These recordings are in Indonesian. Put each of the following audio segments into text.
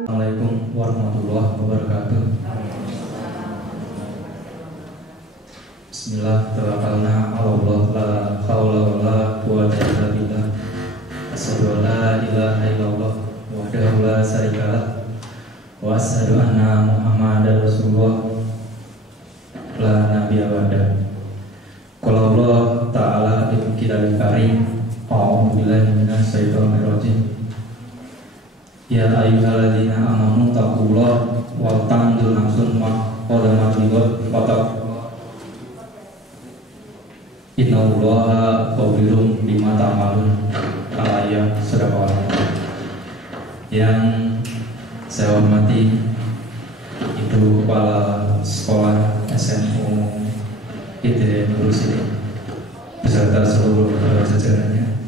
Assalamualaikum warahmatullahi wabarakatuh. Bismillah, tawakkalna 'alallah, la haula wala quwwata illa billah. Asyhadu an la ilaha illallah wahdahu la syarikalah wa asyhadu anna Muhammadar Rasulullah la nabiyya ba'da. Qala Allah ta'ala fi kitabil karim, a'udzu billahi minasy syaithanir rajim. Ya ayyuhalladzina amanu taqullaha wa tanzur nafsun ma qaddamat lighad wattaqullah innallaha khabirum bima ta'malun. Al-ayat surah. Yang saya hormati Ibu Kepala Sekolah SMU ITB Nurul Sidik beserta seluruh jajarannya,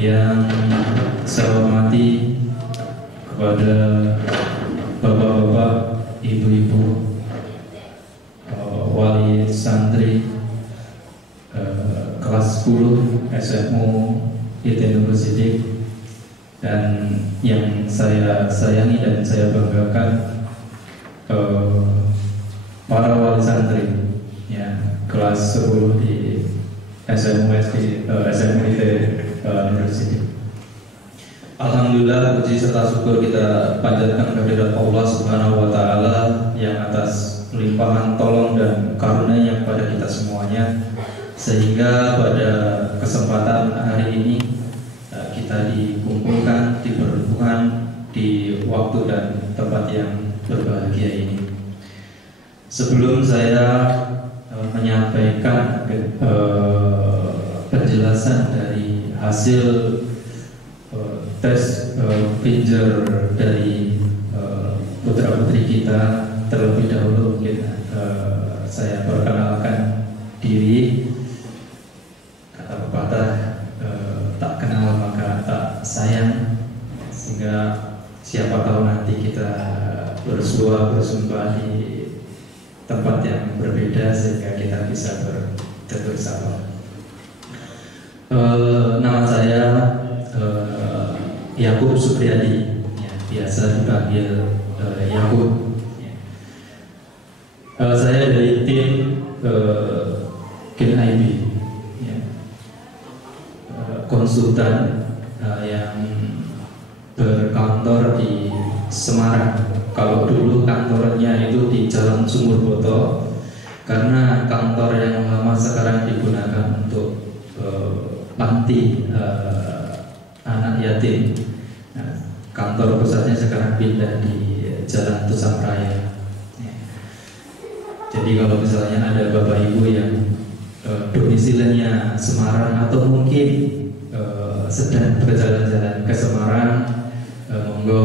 yang saya hormati kepada bapak-bapak, ibu-ibu, wali santri kelas 10 SMU ITB Nurul Sidik, dan yang saya sayangi dan saya banggakan para wali santri ya, kelas 10 di SMU ITB Nurul Sidik. Alhamdulillah, puji serta syukur kita panjatkan kehadirat Allah Subhanahu wa Ta'ala yang atas limpahan tolong dan karunia-Nya kepada kita semuanya, sehingga pada kesempatan hari ini kita dikumpulkan, dipertemukan di waktu dan tempat yang berbahagia ini. Sebelum saya menyampaikan penjelasan dari hasil tes pinjer dari putra putri kita, terlebih dahulu mungkin saya perkenalkan diri. Kata pepatah, tak kenal maka tak sayang, sehingga siapa tahu nanti kita bersumpah di tempat yang berbeda sehingga kita bisa bertegur sapa. Nama saya Yakub Supriyadi, ya, biasa dipanggil Yakub. Ya. Saya dari tim Gen IB, ya. Konsultan yang berkantor di Semarang. Kalau dulu kantornya itu di Jalan Sumur Boto, karena kantor yang lama sekarang digunakan untuk panti anak yatim. Nah, kantor pusatnya sekarang pindah di Jalan Tusam Raya. Ya. Jadi kalau misalnya ada bapak ibu yang domisilinya Semarang atau mungkin sedang berjalan-jalan ke Semarang, monggo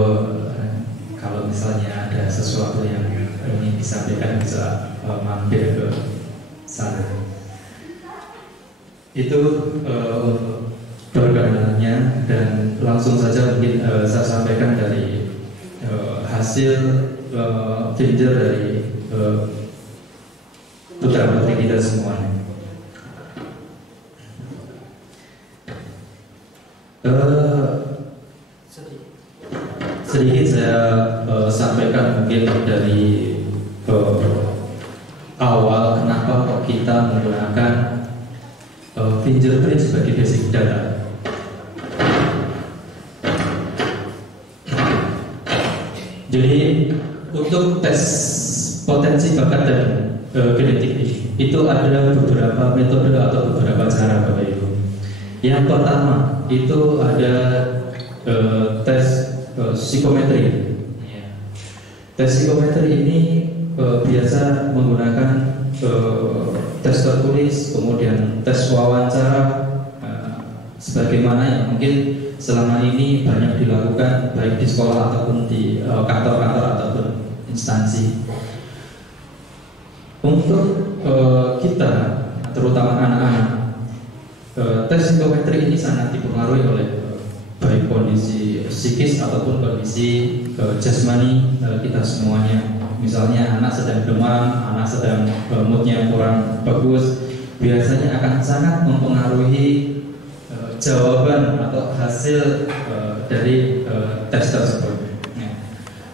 kalau misalnya ada sesuatu yang ingin disampaikan bisa mampir ke sana. Itu perkenalannya, dan langsung saja mungkin saya sampaikan dari hasil pinjer dari putra putri kita semuanya. Sedikit saya sampaikan mungkin dari awal kenapa kok kita menggunakan fingerprint sebagai basic data. Jadi untuk tes potensi bakat dan genetik itu ada beberapa metode atau beberapa cara, Bapak Ibu. Yang pertama itu ada tes psikometri. Tes psikometri ini biasa menggunakan tes tertulis, kemudian tes wawancara, sebagaimana yang mungkin selama ini banyak dilakukan baik di sekolah ataupun di kantor-kantor ataupun instansi. Untuk kita, terutama anak-anak, tes psikometri ini sangat dipengaruhi oleh baik kondisi psikis ataupun kondisi jasmani kita semuanya. Misalnya anak sedang demam, anak sedang moodnya kurang bagus, biasanya akan sangat mempengaruhi jawaban atau hasil dari tes tersebut.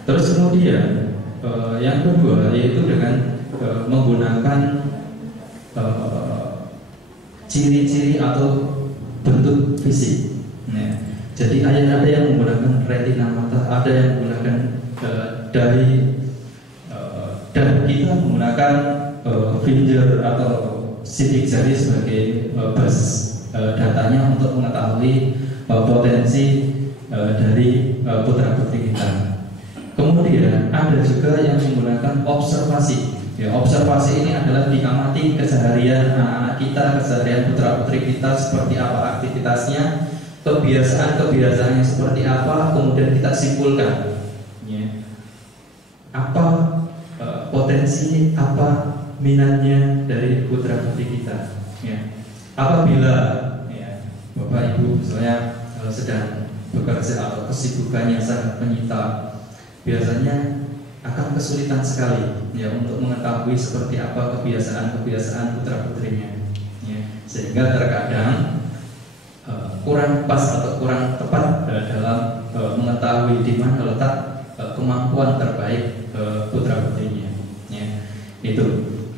Terus kemudian yang kedua yaitu dengan menggunakan ciri-ciri atau bentuk fisik. Jadi ada yang menggunakan retina mata, ada yang menggunakan dahi, dan kita menggunakan finger atau sidik jari sebagai basis datanya untuk mengetahui potensi dari putra putri kita. Kemudian ada juga yang menggunakan observasi. Observasi ini adalah diamati keseharian anak-anak kita, keseharian putra putri kita, seperti apa aktivitasnya, kebiasaan-kebiasaannya seperti apa, kemudian kita simpulkan apa potensi, apa minatnya dari putra putri kita. Apabila Bapak Ibu misalnya sedang bekerja atau kesibukannya sangat menyita, biasanya akan kesulitan sekali untuk mengetahui seperti apa kebiasaan-kebiasaan putra putrinya, sehingga terkadang kurang pas atau kurang tepat dalam mengetahui di mana letak kemampuan terbaik putra putrinya. Itu.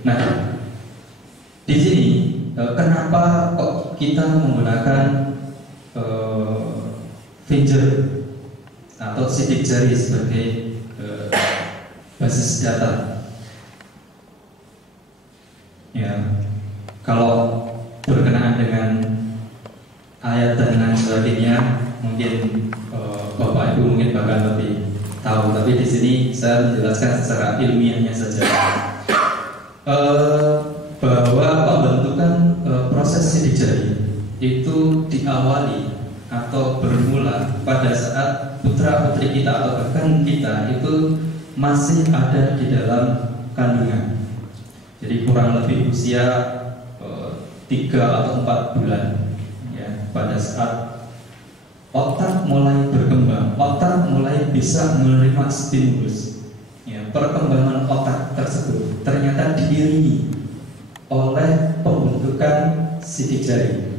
Nah, di sini kenapa kok kita menggunakan finger atau sidik jari sebagai basis data? Kalau berkenaan dengan ayat dan lain sebagainya, mungkin Bapak Ibu mungkin bakal lebih tahu. Tapi di sini saya menjelaskan secara ilmiahnya saja, bahwa pembentukan proses sidik jari itu diawali atau bermula pada saat putra putri kita atau bahkan kita itu masih ada di dalam kandungan. Jadi kurang lebih usia 3 atau 4 bulan, pada saat otak mulai berkembang, otak mulai bisa menerima stimulus. Perkembangan otak tersebut ternyata diiringi oleh pembentukan sidik jari.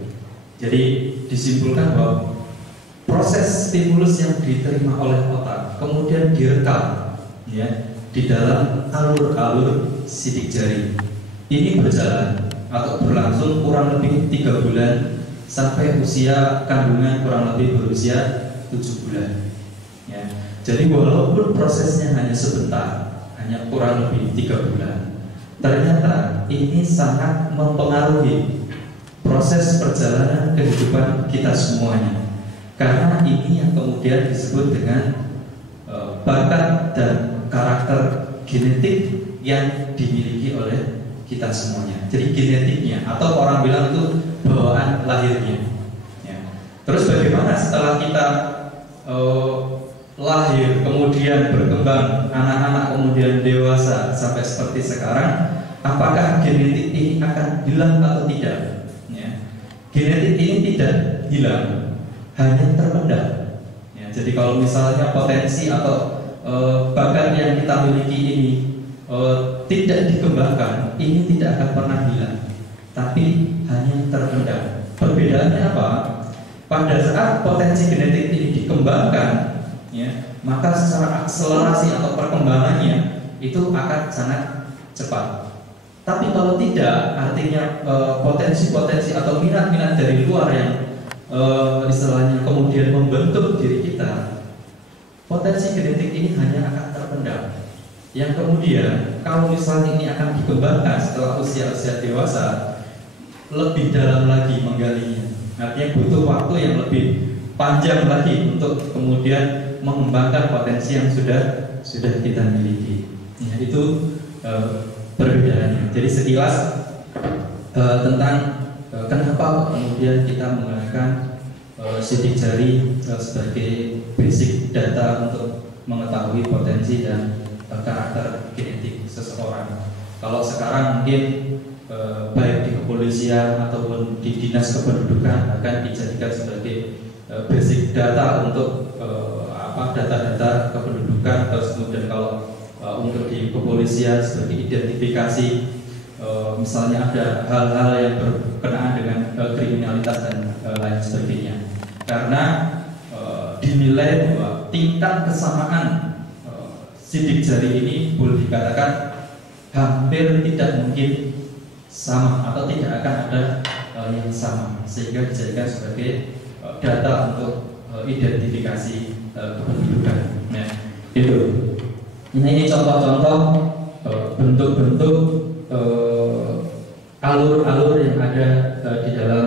Jadi disimpulkan bahwa proses stimulus yang diterima oleh otak kemudian direkam di dalam alur-alur sidik jari. Ini berjalan atau berlangsung kurang lebih 3 bulan sampai usia kandungan kurang lebih berusia 7 bulan. Jadi walaupun prosesnya hanya sebentar, hanya kurang lebih 3 bulan, ternyata ini sangat mempengaruhi proses perjalanan kehidupan kita semuanya. Karena ini yang kemudian disebut dengan bakat dan karakter genetik yang dimiliki oleh kita semuanya. Jadi genetiknya, atau orang bilang itu bawaan lahirnya. Terus bagaimana setelah kita lahir, kemudian berkembang, anak-anak kemudian dewasa sampai seperti sekarang, apakah genetik ini akan hilang atau tidak? Genetik ini tidak hilang, hanya terpendam. Jadi kalau misalnya potensi atau bakat yang kita miliki ini tidak dikembangkan, ini tidak akan pernah hilang, tapi hanya terpendam. Perbedaannya apa? Pada saat potensi genetik ini dikembangkan, maka secara akselerasi atau perkembangannya itu akan sangat cepat. Tapi kalau tidak, artinya potensi-potensi atau minat-minat dari luar yang istilahnya kemudian membentuk diri kita, potensi genetik ini hanya akan terpendam. Yang kemudian kalau misalnya ini akan dikembangkan setelah usia-usia dewasa, lebih dalam lagi menggalinya. Artinya butuh waktu yang lebih panjang lagi untuk kemudian mengembangkan potensi yang sudah kita miliki. Itu perbedaannya. Jadi sekilas tentang kenapa kemudian kita menggunakan sidik jari sebagai basic data untuk mengetahui potensi dan karakter genetik seseorang. Kalau sekarang mungkin baik di kepolisian ataupun di dinas kependudukan akan dijadikan sebagai basic data untuk data-data kependudukan. Terus kemudian kalau untuk di kepolisian sebagai identifikasi, misalnya ada hal-hal yang berkenaan dengan kriminalitas dan lain sebagainya. Karena dinilai bahwa tingkat kesamaan sidik jari ini boleh dikatakan hampir tidak mungkin sama atau tidak akan ada yang sama, sehingga dijadikan sebagai data untuk identifikasi kependudukan. Nah, itu. Nah, ini contoh-contoh bentuk-bentuk alur-alur yang ada di dalam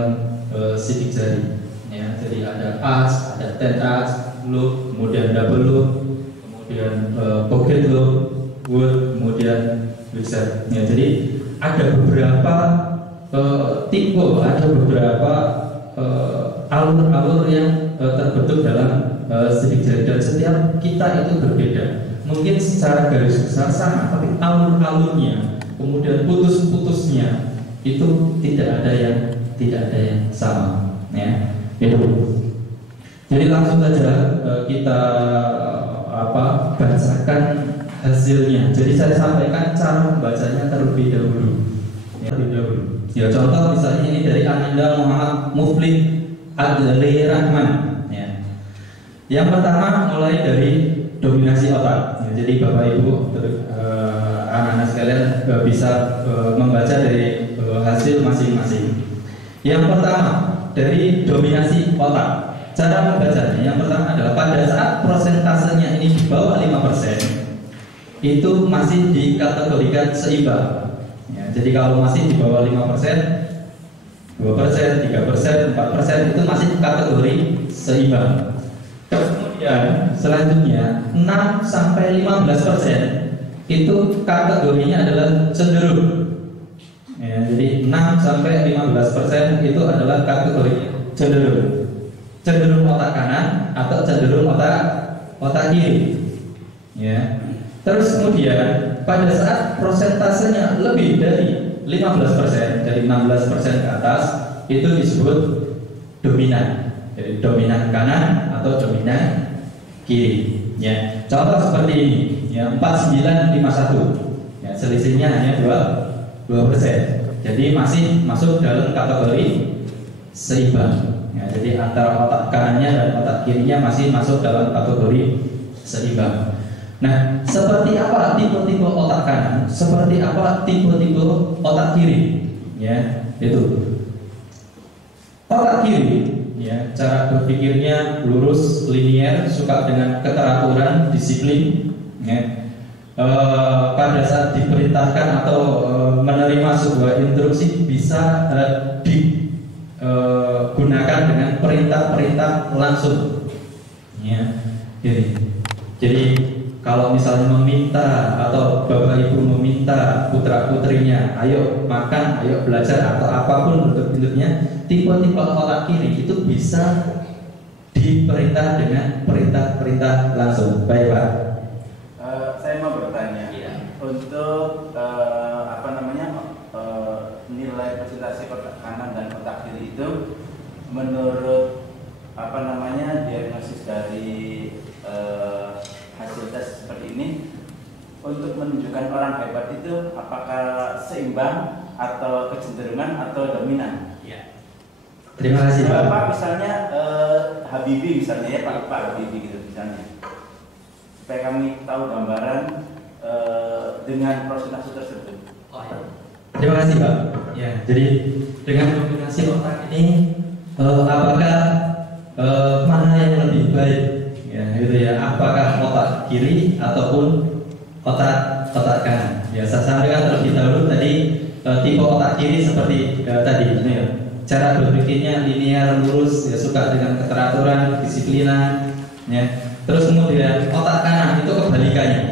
sidik jari. Ya, jadi ada as, ada 10 as, loop, kemudian double loop, kemudian pocket loop, wood, kemudian wizard. Ya, jadi ada beberapa tipe, ada beberapa alur-alur yang terbentuk dalam sidik jari, dan setiap kita itu berbeda. Mungkin secara garis besar sama, tapi alur-alurnya, kemudian putus-putusnya itu tidak ada yang sama. Ya, itu. Jadi langsung saja kita bacakan hasilnya. Jadi saya sampaikan cara membacanya terlebih dahulu. Ya, contoh misalnya ini dari Ananda Muhammad Muflih Adli Rahman. Ya. Yang pertama mulai dari dominasi otak. Ya, jadi Bapak Ibu, anak-anak sekalian bisa membaca dari hasil masing-masing. Yang pertama dari dominasi otak. Cara membacanya yang pertama adalah pada saat prosentasenya ini di bawah 5%, itu masih dikategorikan seimbang. Ya, jadi kalau masih di bawah 5%, 2%, 3%, 4% itu masih kategori seimbang. Kemudian selanjutnya 6 sampai 15% itu kategorinya adalah cenderung. Ya, jadi 6 sampai 15% itu adalah kategori cenderung otak kanan atau cenderung otak kiri. Ya. Terus kemudian pada saat prosentasenya lebih dari 15%, dari 16% ke atas, itu disebut dominan. Jadi dominan kanan atau dominan kiri. Ya. Contoh seperti ini, ya, 4951. Ya, selisihnya hanya 2%. Jadi masih masuk dalam kategori seimbang. Ya, jadi antara otak kanannya dan otak kirinya masih masuk dalam kategori seimbang. Nah, seperti apa tipe-tipe otak kanan? Seperti apa tipe-tipe otak kiri? Ya, itu. Otak kiri, ya, cara berpikirnya lurus, linier, suka dengan keteraturan, disiplin. Ya. Pada saat diperintahkan atau menerima sebuah instruksi bisa digunakan dengan perintah-perintah langsung. Ya, jadi kalau misalnya meminta atau Bapak Ibu meminta putra putrinya, ayo makan, ayo belajar atau apapun bentuknya, tipe-tipe otak kiri itu bisa diperintah dengan perintah-perintah langsung. Baik Pak. Saya mau bertanya, untuk nilai presentasi otak kanan dan otak kiri itu menurut diagnosis dari hasil tes seperti ini, untuk menunjukkan orang hebat itu apakah seimbang atau kecenderungan atau dominan? Ya. Terima kasih Pak. Pak misalnya Habibie misalnya ya Pak Habibie gitu misalnya, supaya kami tahu gambaran dengan prosentase tersebut. Oh, ya. Terima kasih Pak. Ya, jadi dengan dominasi otak ini apakah mana yang lebih baik? Ya, gitu ya. Apakah otak kiri ataupun otak kanan? Ya, saya sampaikan terlebih dahulu tadi tipe otak kiri seperti tadi, ini ya. Cara berpikirnya linear, lurus, ya, suka dengan keteraturan, disiplinan, ya. Terus kemudian otak kanan itu kebalikannya.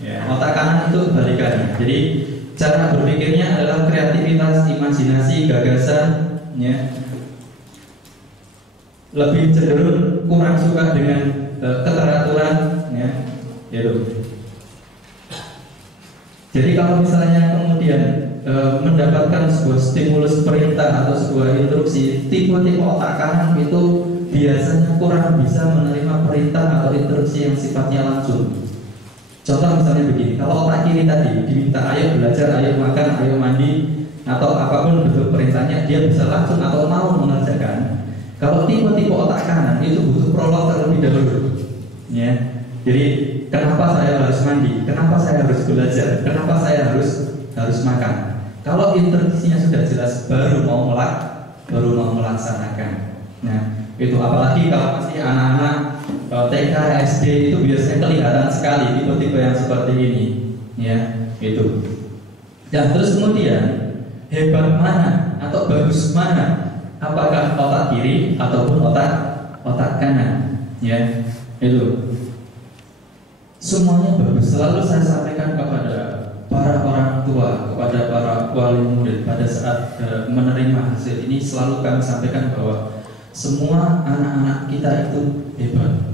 Ya, otak kanan itu kebalikannya. Jadi cara berpikirnya adalah kreativitas, imajinasi, gagasan, ya. Lebih cenderung kurang suka dengan keteraturan, ya. Gitu. Jadi kalau misalnya kemudian mendapatkan sebuah stimulus perintah atau sebuah instruksi, tipe-tipe otak kanan itu biasanya kurang bisa menerima perintah atau instruksi yang sifatnya langsung. Contoh misalnya begini, kalau otak kiri tadi diminta ayo belajar, ayo makan, ayo mandi, atau apapun bentuk perintahnya, dia bisa langsung atau mau mengerjakan. Kalau tipe-tipe otak kanan itu butuh prolog terlebih dahulu, ya. Jadi kenapa saya harus mandi? Kenapa saya harus belajar? Kenapa saya harus makan? Kalau instruksinya sudah jelas, baru mau melaksanakan. Nah, itu apalagi kalau masih anak-anak TK, SD itu biasanya kelihatan sekali tipe-tipe yang seperti ini, ya, itu. Dan terus kemudian hebat mana atau bagus mana? Apakah otak kiri ataupun otak kanan? Ya, itu. Semuanya bagus. Selalu saya sampaikan kepada para orang tua, kepada para wali murid pada saat menerima hasil ini, selalu kami sampaikan bahwa semua anak-anak kita itu hebat.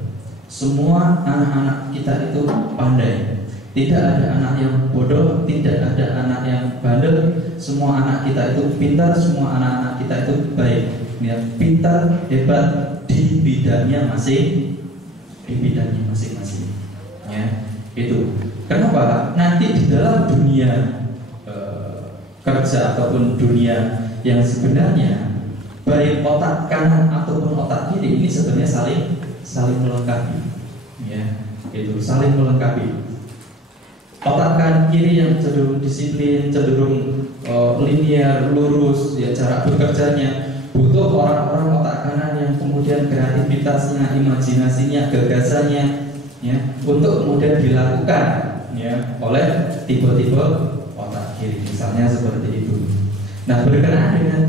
Semua anak-anak kita itu pandai. Tidak ada anak yang bodoh, tidak ada anak yang bandel. Semua anak kita itu pintar, semua anak-anak kita itu baik. Ya, pintar, hebat di bidangnya masing-masing. Ya, itu. Kenapa? Nanti di dalam dunia kerja ataupun dunia yang sebenarnya, baik otak kanan ataupun otak kiri ini sebenarnya saling melengkapi. Ya, itu saling melengkapi. Otak kanan kiri yang cenderung disiplin, cenderung linear, lurus, ya cara bekerjanya butuh orang-orang otak kanan yang kemudian kreativitasnya, imajinasinya, gagasannya, ya, untuk kemudian dilakukan, ya, oleh tipe-tipe otak kiri, misalnya seperti itu. Nah, berkenaan dengan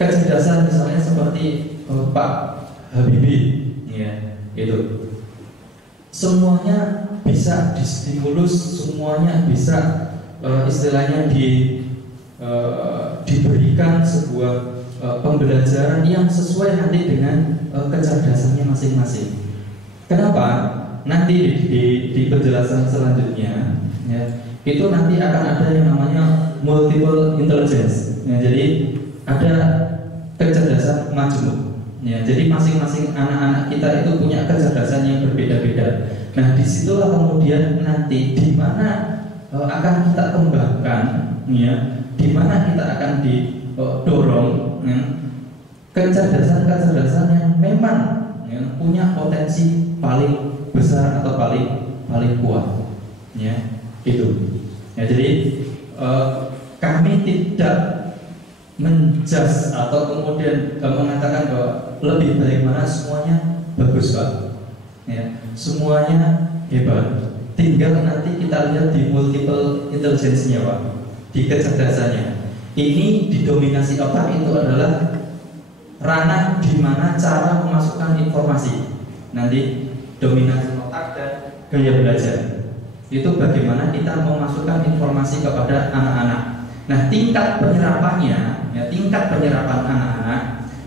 kecerdasan misalnya seperti Pak Habibie, ya, itu semuanya bisa distimulus, semuanya bisa istilahnya diberikan sebuah pembelajaran yang sesuai nanti dengan kecerdasannya masing-masing. Kenapa? Nanti di penjelasan selanjutnya, ya, itu nanti akan ada yang namanya multiple intelligence. Ya, jadi ada kecerdasan majmuk. Ya, jadi masing-masing anak-anak kita itu punya kecerdasan yang berbeda-beda. Nah, disitulah kemudian nanti di mana akan kita kembangkan, ya, di mana kita akan didorong, ya, kecerdasan-kecerdasan yang memang, ya, punya potensi paling besar atau paling kuat, ya, itu. Ya, jadi kami tidak menjudge atau kemudian mengatakan bahwa lebih baik mana, semuanya bagus, Pak. Ya, semuanya hebat. Tinggal nanti kita lihat di multiple intelligence-nya, Pak, di kecerdasannya. Ini didominasi otak itu adalah ranah di mana cara memasukkan informasi. Nanti dominasi otak dan gaya belajar. Itu bagaimana kita memasukkan informasi kepada anak-anak. Nah, tingkat penyerapannya, ya, tingkat penyerapan anak-anak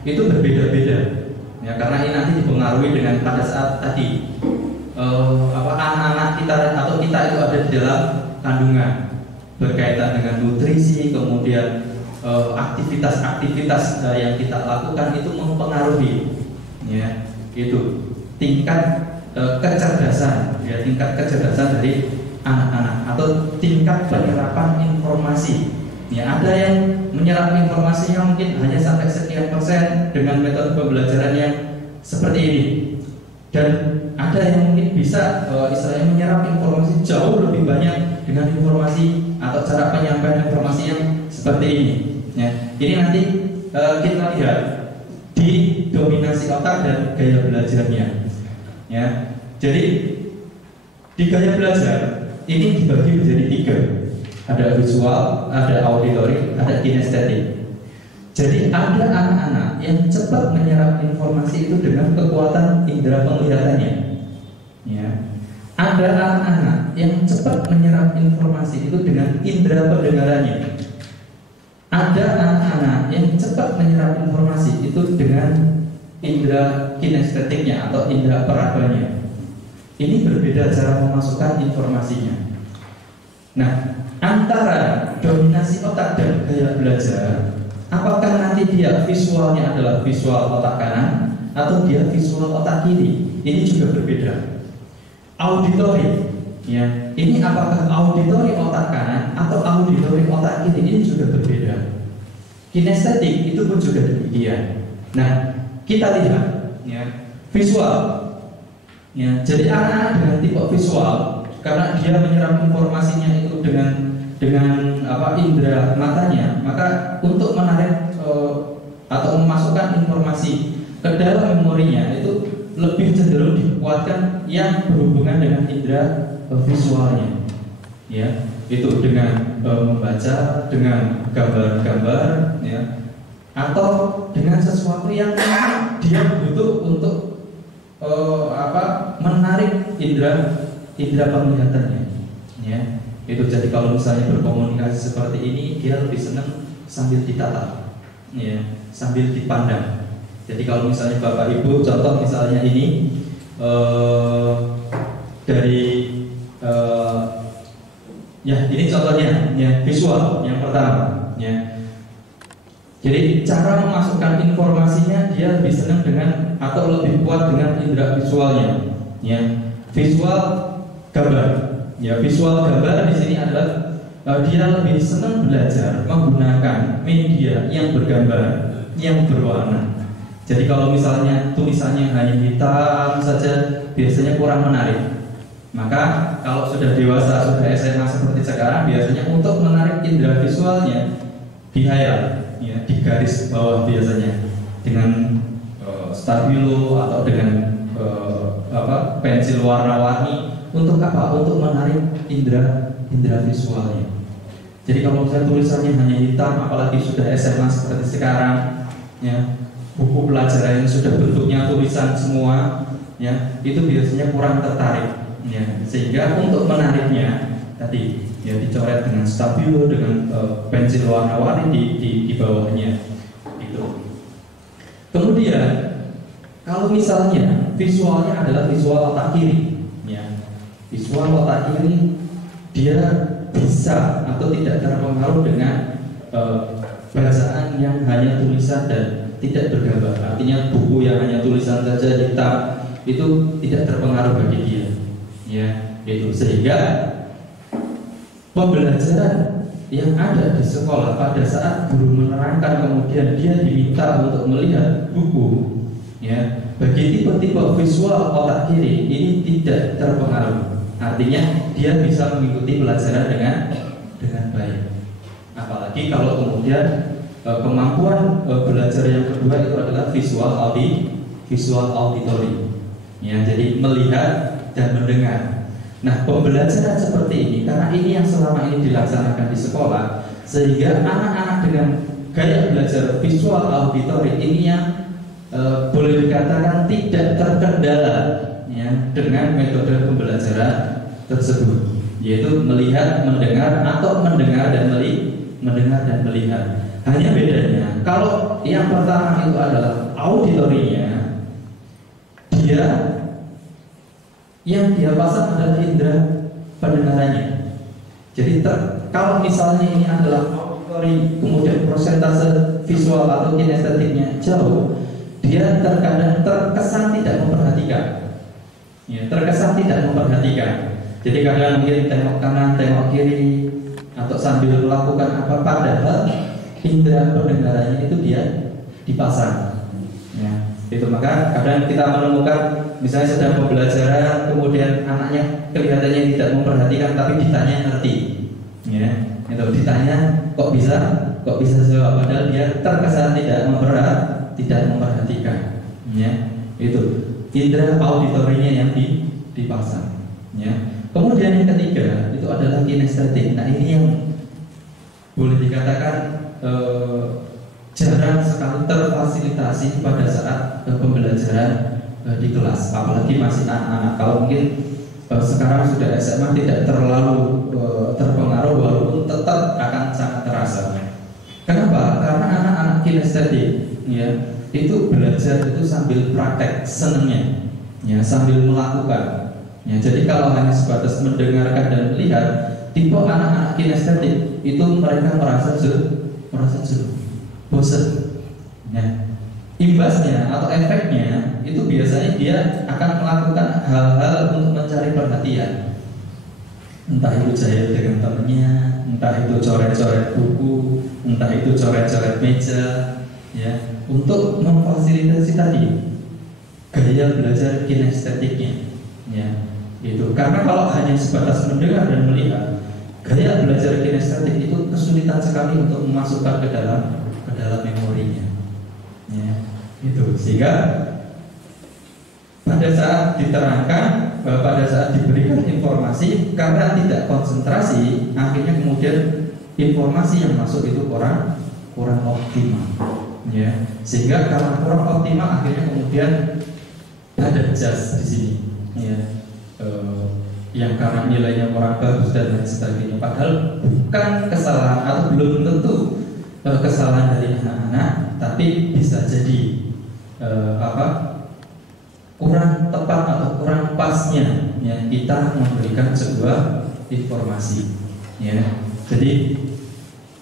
itu berbeda-beda. Ya, karena ini nanti dipengaruhi dengan pada saat tadi anak-anak kita atau kita itu ada di dalam kandungan, berkaitan dengan nutrisi, kemudian aktivitas-aktivitas yang kita lakukan itu mempengaruhi, ya, itu tingkat kecerdasan, ya, tingkat kecerdasan dari anak-anak atau tingkat penyerapan informasi. Ya, ada yang menyerap informasinya mungkin hanya sampai sekian persen dengan metode pembelajaran yang seperti ini, dan ada yang mungkin bisa istilahnya menyerap informasi jauh lebih banyak dengan informasi atau cara penyampaian informasi yang seperti ini. Ya, ini nanti kita lihat di dominasi otak dan gaya belajarnya. Ya, jadi di gaya belajar ini dibagi menjadi 3. Ada visual, ada auditory, ada kinestetik. Jadi ada anak-anak yang cepat menyerap informasi itu dengan kekuatan indera penglihatannya. Ya. Ada anak-anak yang cepat menyerap informasi itu dengan indera pendengarannya. Ada anak-anak yang cepat menyerap informasi itu dengan indera kinestetiknya atau indera perabanya. Ini berbeda cara memasukkan informasinya. Nah, antara dominasi otak dan gaya belajar, apakah nanti dia visualnya adalah visual otak kanan atau dia visual otak kiri? Ini juga berbeda. auditory. Ya, ini apakah auditori otak kanan atau auditori otak kiri, ini juga berbeda. Kinestetik itu pun juga demikian. Nah, kita lihat ya, visual. Ya, jadi anak-anak dengan tipe visual, karena dia menyerap informasinya itu dengan indera matanya, maka untuk menarik atau memasukkan informasi ke dalam memorinya itu lebih cenderung dikuatkan yang berhubungan dengan indera visualnya, ya, itu dengan membaca, dengan gambar-gambar, ya, atau dengan sesuatu yang dia butuh untuk menarik indera penglihatannya, ya. Itu jadi kalau misalnya berkomunikasi seperti ini, dia lebih senang sambil ditatap, ya, sambil dipandang. Jadi kalau misalnya Bapak Ibu contoh misalnya ini dari ini contohnya ya, visual yang pertama ya. Jadi cara memasukkan informasinya dia lebih senang dengan atau lebih kuat dengan indera visualnya ya. Visual gambar ya, visual gambar di sini adalah dia lebih senang belajar menggunakan media yang bergambar, yang berwarna. Jadi kalau misalnya tulisannya hanya hitam saja biasanya kurang menarik. Maka kalau sudah dewasa, sudah SMA seperti sekarang, biasanya untuk menarik indera visualnya di highlight, ya, di garis bawah biasanya dengan stabilo atau dengan pensil warna-warni. Untuk apa? Untuk menarik indera visualnya. Jadi kalau misalnya tulisannya hanya hitam, apalagi sudah SMA seperti sekarang, ya, buku pelajaran yang sudah bentuknya tulisan semua, ya, itu biasanya kurang tertarik. Ya, sehingga untuk menariknya tadi ya dicoret dengan stabilo, dengan pensil warna-warni di bawahnya itu. Kemudian kalau misalnya visualnya adalah visual otak kiri, ya, visual otak kiri dia bisa atau tidak terpengaruh dengan bacaan yang hanya tulisan dan tidak bergambar. Artinya buku yang hanya tulisan saja hitam itu tidak terpengaruh bagi dia. Ya, itu sehingga pembelajaran yang ada di sekolah pada saat guru menerangkan kemudian dia diminta untuk melihat buku, ya, bagi tipe-tipe visual otak kiri ini tidak terpengaruh. Artinya dia bisa mengikuti pelajaran dengan baik. Apalagi kalau kemudian kemampuan belajar yang kedua itu adalah visual auditory, ya, jadi melihat dan mendengar. Nah, pembelajaran seperti ini karena ini yang selama ini dilaksanakan di sekolah, sehingga anak-anak dengan gaya belajar visual auditory ini yang boleh dikatakan tidak terkendala, ya, dengan metode pembelajaran tersebut, yaitu melihat, mendengar, atau mendengar dan melihat. Hanya bedanya kalau yang pertama itu adalah auditorinya, yang dia pasang adalah indera pendengarannya. Jadi kalau misalnya ini adalah auditory, kemudian prosentase visual atau kinestetiknya jauh, dia terkadang terkesan tidak memperhatikan. Ya, terkesan tidak memperhatikan. Jadi kadang mungkin tengok kanan, tengok kiri, atau sambil melakukan apa, padahal indera pendengarannya itu dia dipasang. Ya, itu maka kadang kita menemukan misalnya sedang pembelajaran, kemudian anaknya kelihatannya tidak memperhatikan, tapi ditanya ngerti, ya, itu ditanya kok bisa jawab, padahal dia terkesan tidak memperhatikan, ya, itu indera auditorinya yang dipasang, ya. Kemudian yang ketiga itu adalah kinestetik. Nah, ini yang boleh dikatakan jarang sekali terfasilitasi pada saat pembelajaran di kelas, apalagi masih anak-anak. Kalau mungkin sekarang sudah SMA tidak terlalu terpengaruh, walaupun tetap akan sangat terasa. Kenapa? Karena anak-anak kinestetik, ya, itu belajar itu sambil praktek, senengnya, ya, sambil melakukan. Ya, jadi kalau hanya sebatas mendengarkan dan melihat, tipe anak-anak kinestetik itu mereka merasa jenuh, bosan. Ya. Imbasnya atau efeknya itu biasanya dia akan melakukan hal-hal untuk mencari perhatian. Entah itu jahit dengan temennya, entah itu coret-coret buku, entah itu coret-coret meja, ya, untuk memfasilitasi tadi gaya belajar kinestetiknya, ya, itu. Karena kalau hanya sebatas mendengar dan melihat, gaya belajar kinestetik itu kesulitan sekali untuk memasukkan ke dalam memorinya, ya, itu. Sehingga pada saat diterangkan, pada saat diberikan informasi, karena tidak konsentrasi, akhirnya kemudian informasi yang masuk itu kurang optimal, ya. Sehingga karena kurang optimal, akhirnya kemudian ada jas di sini, ya, yang karena nilainya kurang bagus dan lain sebagainya. Padahal bukan kesalahan atau belum tentu kesalahan dari anak-anak, tapi bisa jadi kurang tepat atau kurang pasnya, ya, kita memberikan sebuah informasi, ya. Jadi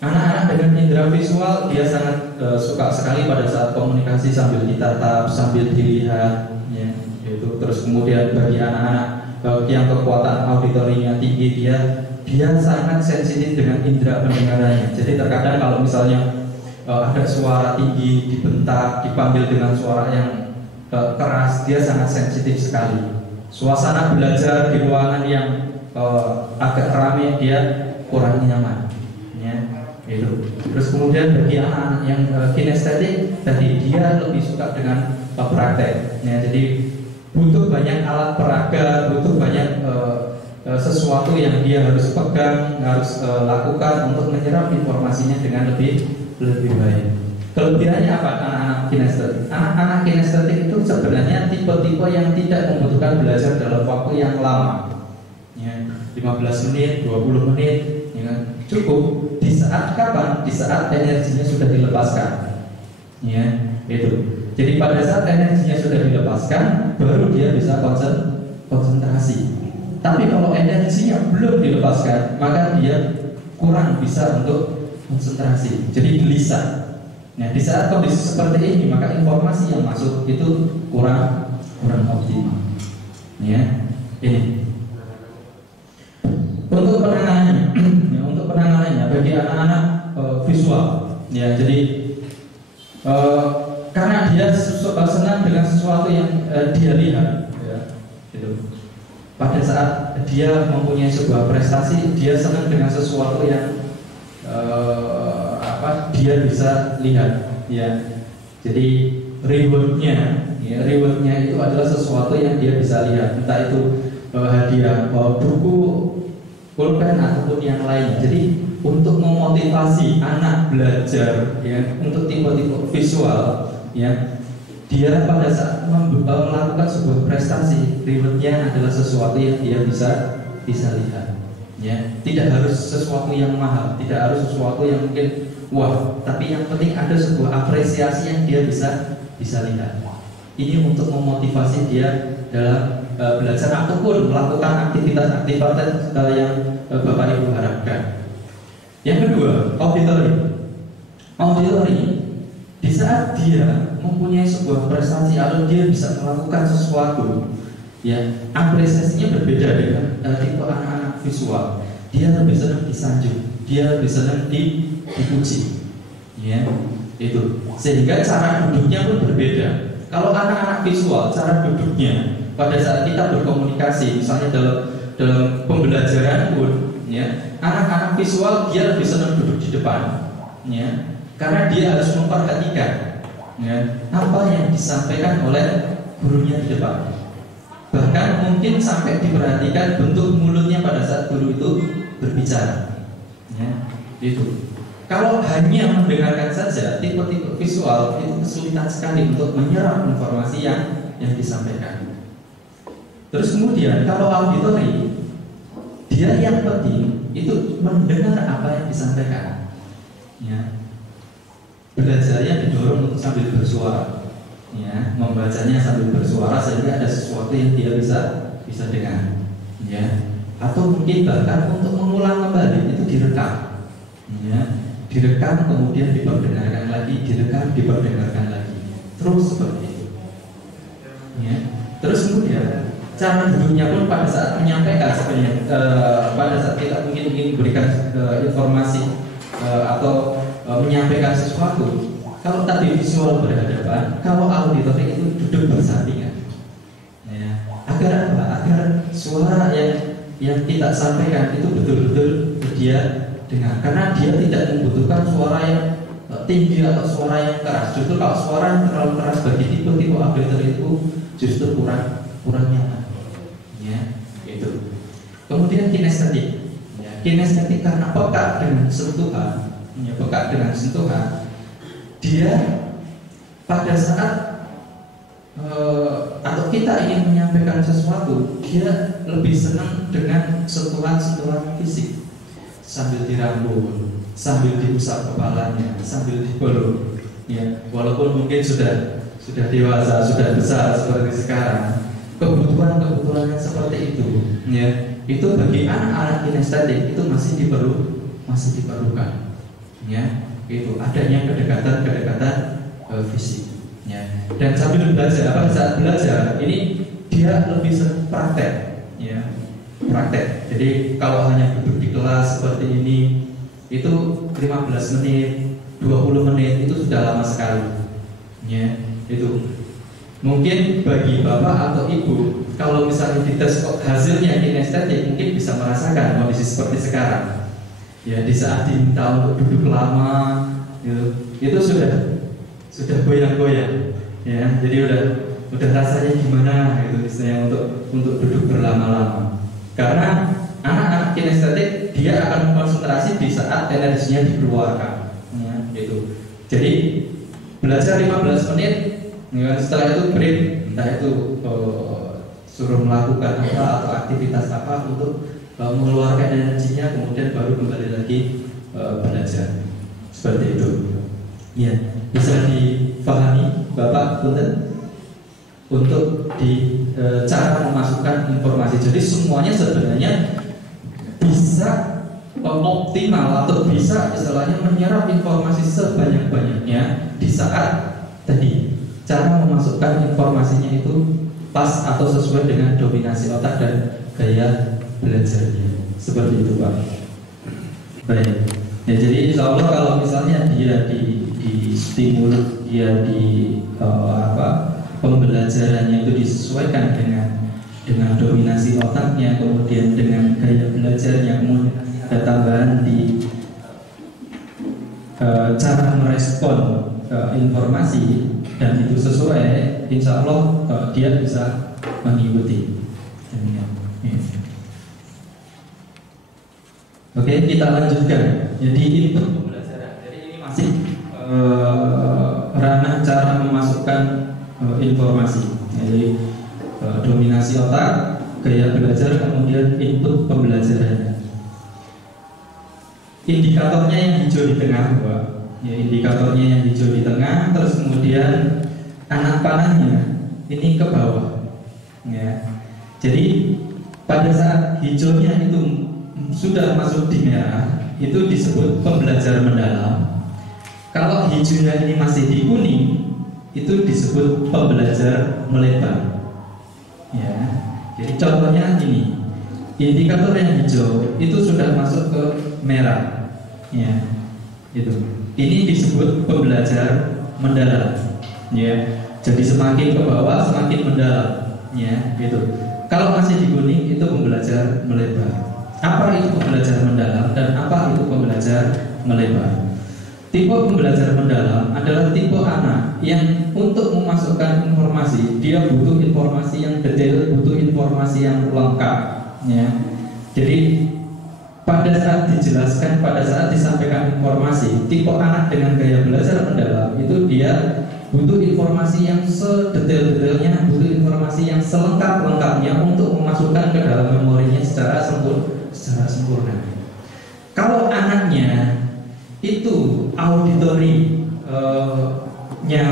anak-anak dengan indera visual dia sangat suka sekali pada saat komunikasi sambil ditatap, sambil dilihat, ya, itu. Terus kemudian bagi anak-anak yang kekuatan auditorinya tinggi, dia sangat sensitif dengan indera pendengarannya. Jadi terkadang kalau misalnya ada suara tinggi dibentak, dipanggil dengan suara yang keras, dia sangat sensitif sekali. Suasana belajar di ruangan yang agak ramai, dia kurang nyaman, ya, itu. Terus kemudian bagi anak-anak yang kinestetik tadi, dia lebih suka dengan praktek, ya. Jadi butuh banyak alat peraga, butuh banyak sesuatu yang dia harus pegang, harus lakukan untuk menyerap informasinya dengan lebih baik. Kelebihannya apa anak-anak kinestetik? Anak-anak kinestetik itu sebenarnya tipe-tipe yang tidak membutuhkan belajar dalam waktu yang lama, ya, 15 menit, 20 menit, ya, cukup. Di saat kapan? Di saat energinya sudah dilepaskan, ya, itu. Jadi pada saat energinya sudah dilepaskan, baru dia bisa konsentrasi. Tapi kalau energinya belum dilepaskan, maka dia kurang bisa untuk konsentrasi, jadi gelisah. Nah, di saat kondisi seperti ini, maka informasi yang masuk itu kurang optimal, ya. Ini untuk penanganannya, ya, untuk penanganannya bagi anak-anak visual, ya. Jadi karena dia senang dengan sesuatu yang dia lihat, ya, gitu. Pada saat dia mempunyai sebuah prestasi, dia senang dengan sesuatu yang dia bisa lihat, ya. Jadi rewardnya itu adalah sesuatu yang dia bisa lihat, entah itu hadiah buku, pulpen ataupun yang lain. Jadi untuk memotivasi anak belajar, ya, untuk tipe-tipe visual, ya, dia pada saat melakukan sebuah prestasi, rewardnya adalah sesuatu yang dia bisa lihat, ya. Tidak harus sesuatu yang mahal, tidak harus sesuatu yang mungkin wah, tapi yang penting ada sebuah apresiasi yang dia bisa lihat. Ini untuk memotivasi dia dalam belajar ataupun melakukan aktivitas yang Bapak Ibu harapkan. Yang kedua, auditory. Di saat dia mempunyai sebuah prestasi atau dia bisa melakukan sesuatu, ya, apresiasinya berbeda dengan tipe anak-anak visual. Dia lebih senang disanjung, dia lebih senang dipuji, ya, itu. Sehingga cara duduknya pun berbeda. Kalau anak-anak visual, cara duduknya pada saat kita berkomunikasi, misalnya dalam pembelajaran pun, ya, anak-anak visual dia lebih senang duduk di depan, ya, karena dia harus memperhatikan, ya, apa yang disampaikan oleh gurunya di depan. Bahkan mungkin sampai diperhatikan bentuk mulutnya pada saat guru itu berbicara, ya, itu. Kalau hanya mendengarkan saja, tipe-tipe visual itu kesulitan sekali untuk menyerap informasi yang disampaikan. Terus kemudian kalau auditory, dia yang penting itu mendengar apa yang disampaikan, ya. Belajarnya didorong untuk sambil bersuara, ya, membacanya sambil bersuara sehingga ada sesuatu yang dia bisa dengar, ya. Atau mungkin bahkan untuk mengulang kembali itu direkam, ya. Direkam kemudian diperdengarkan lagi, direkam diperdengarkan lagi, terus seperti itu. Ya. Terus kemudian cara duduknya pun pada saat menyampaikan sebenarnya pada saat kita ingin berikan informasi atau menyampaikan sesuatu, kalau tadi visual berhadapan, kalau auditory itu duduk bersampingan. Ya. Agar apa? Agar suara yang kita sampaikan itu betul-betul dia dengar, karena dia tidak membutuhkan suara yang tinggi atau suara yang keras. Justru kalau suara yang terlalu keras bagi tipe-tipe auditory itu justru kurang nyaman. Ya, itu. Kemudian kinestetik. Ya, kinestetik karena peka dengan sentuhan, ya, peka dengan sentuhan, dia pada saat atau kita ingin menyampaikan sesuatu, dia lebih senang dengan sentuhan-sentuhan fisik, sambil dirangkul, sambil diusap kepalanya, sambil dipeluk. Ya, walaupun mungkin sudah dewasa, sudah besar seperti sekarang, kebutuhan seperti itu, ya, itu bagi anak-anak kinestetik itu masih diperlukan, ya, itu adanya kedekatan fisik, ya. Dan sambil belajar, pada saat belajar ini dia lebih sering praktek, ya, praktek. Jadi kalau hanya duduk di kelas seperti ini, itu 15 menit, 20 menit itu sudah lama sekali, ya, itu. Mungkin bagi bapak atau ibu, kalau misalnya dites hasilnya kinestetik, mungkin bisa merasakan kondisi seperti sekarang. Ya, di saat diminta untuk duduk lama, itu sudah goyang-goyang. Ya, jadi udah rasanya gimana gitu, misalnya untuk duduk berlama-lama. Karena anak-anak kinestetik dia akan konsentrasi di saat energinya dikeluarkan. Ya, gitu. Jadi belajar 15 menit. Ya, setelah itu break, entah itu suruh melakukan apa atau aktivitas apa untuk mengeluarkan energinya, kemudian baru kembali lagi belajar seperti itu. Ya, bisa dipahami Bapak Punten untuk di cara memasukkan informasi. Jadi semuanya sebenarnya bisa optimal atau bisa istilahnya menyerap informasi sebanyak-banyaknya di saat tadi. Cara memasukkan informasinya itu pas atau sesuai dengan dominasi otak dan gaya belajarnya. Seperti itu Pak. Baik. Ya, jadi insya Allah kalau misalnya dia di stimulus, dia di pembelajarannya itu disesuaikan dengan dominasi otaknya, kemudian dengan gaya belajarnya, kemudian ada tambahan di cara merespon informasi, dan itu sesuai, insya Allah dia bisa mengikuti. Oke, kita lanjutkan. Jadi input pembelajaran. Jadi ini masih ranah cara memasukkan informasi. Jadi dominasi otak, gaya belajar, kemudian input pembelajarannya. Indikatornya yang hijau di tengah, Pak. Ya, indikatornya yang hijau di tengah, terus kemudian anak panahnya ini ke bawah. Ya. Jadi pada saat hijaunya itu sudah masuk di merah, itu disebut pembelajar mendalam. Kalau hijaunya ini masih di kuning, itu disebut pembelajar melebar. Ya. Jadi contohnya ini, indikator yang hijau itu sudah masuk ke merah. Ya. Itu. Ini disebut pembelajar mendalam. Ya. Jadi semakin ke bawah semakin mendalam. Ya, gitu. Kalau masih di kuning itu pembelajar melebar. Apa itu pembelajar mendalam dan apa itu pembelajar melebar? Tipe pembelajar mendalam adalah tipe anak yang untuk memasukkan informasi, dia butuh informasi yang detail, butuh informasi yang lengkap. Ya. Jadi pada saat dijelaskan, pada saat disampaikan informasi, tipe anak dengan gaya belajar mendalam itu dia butuh informasi yang sedetail-detailnya, butuh informasi yang selengkap-lengkapnya untuk memasukkan ke dalam memorinya secara sempurna. Kalau anaknya itu auditory nya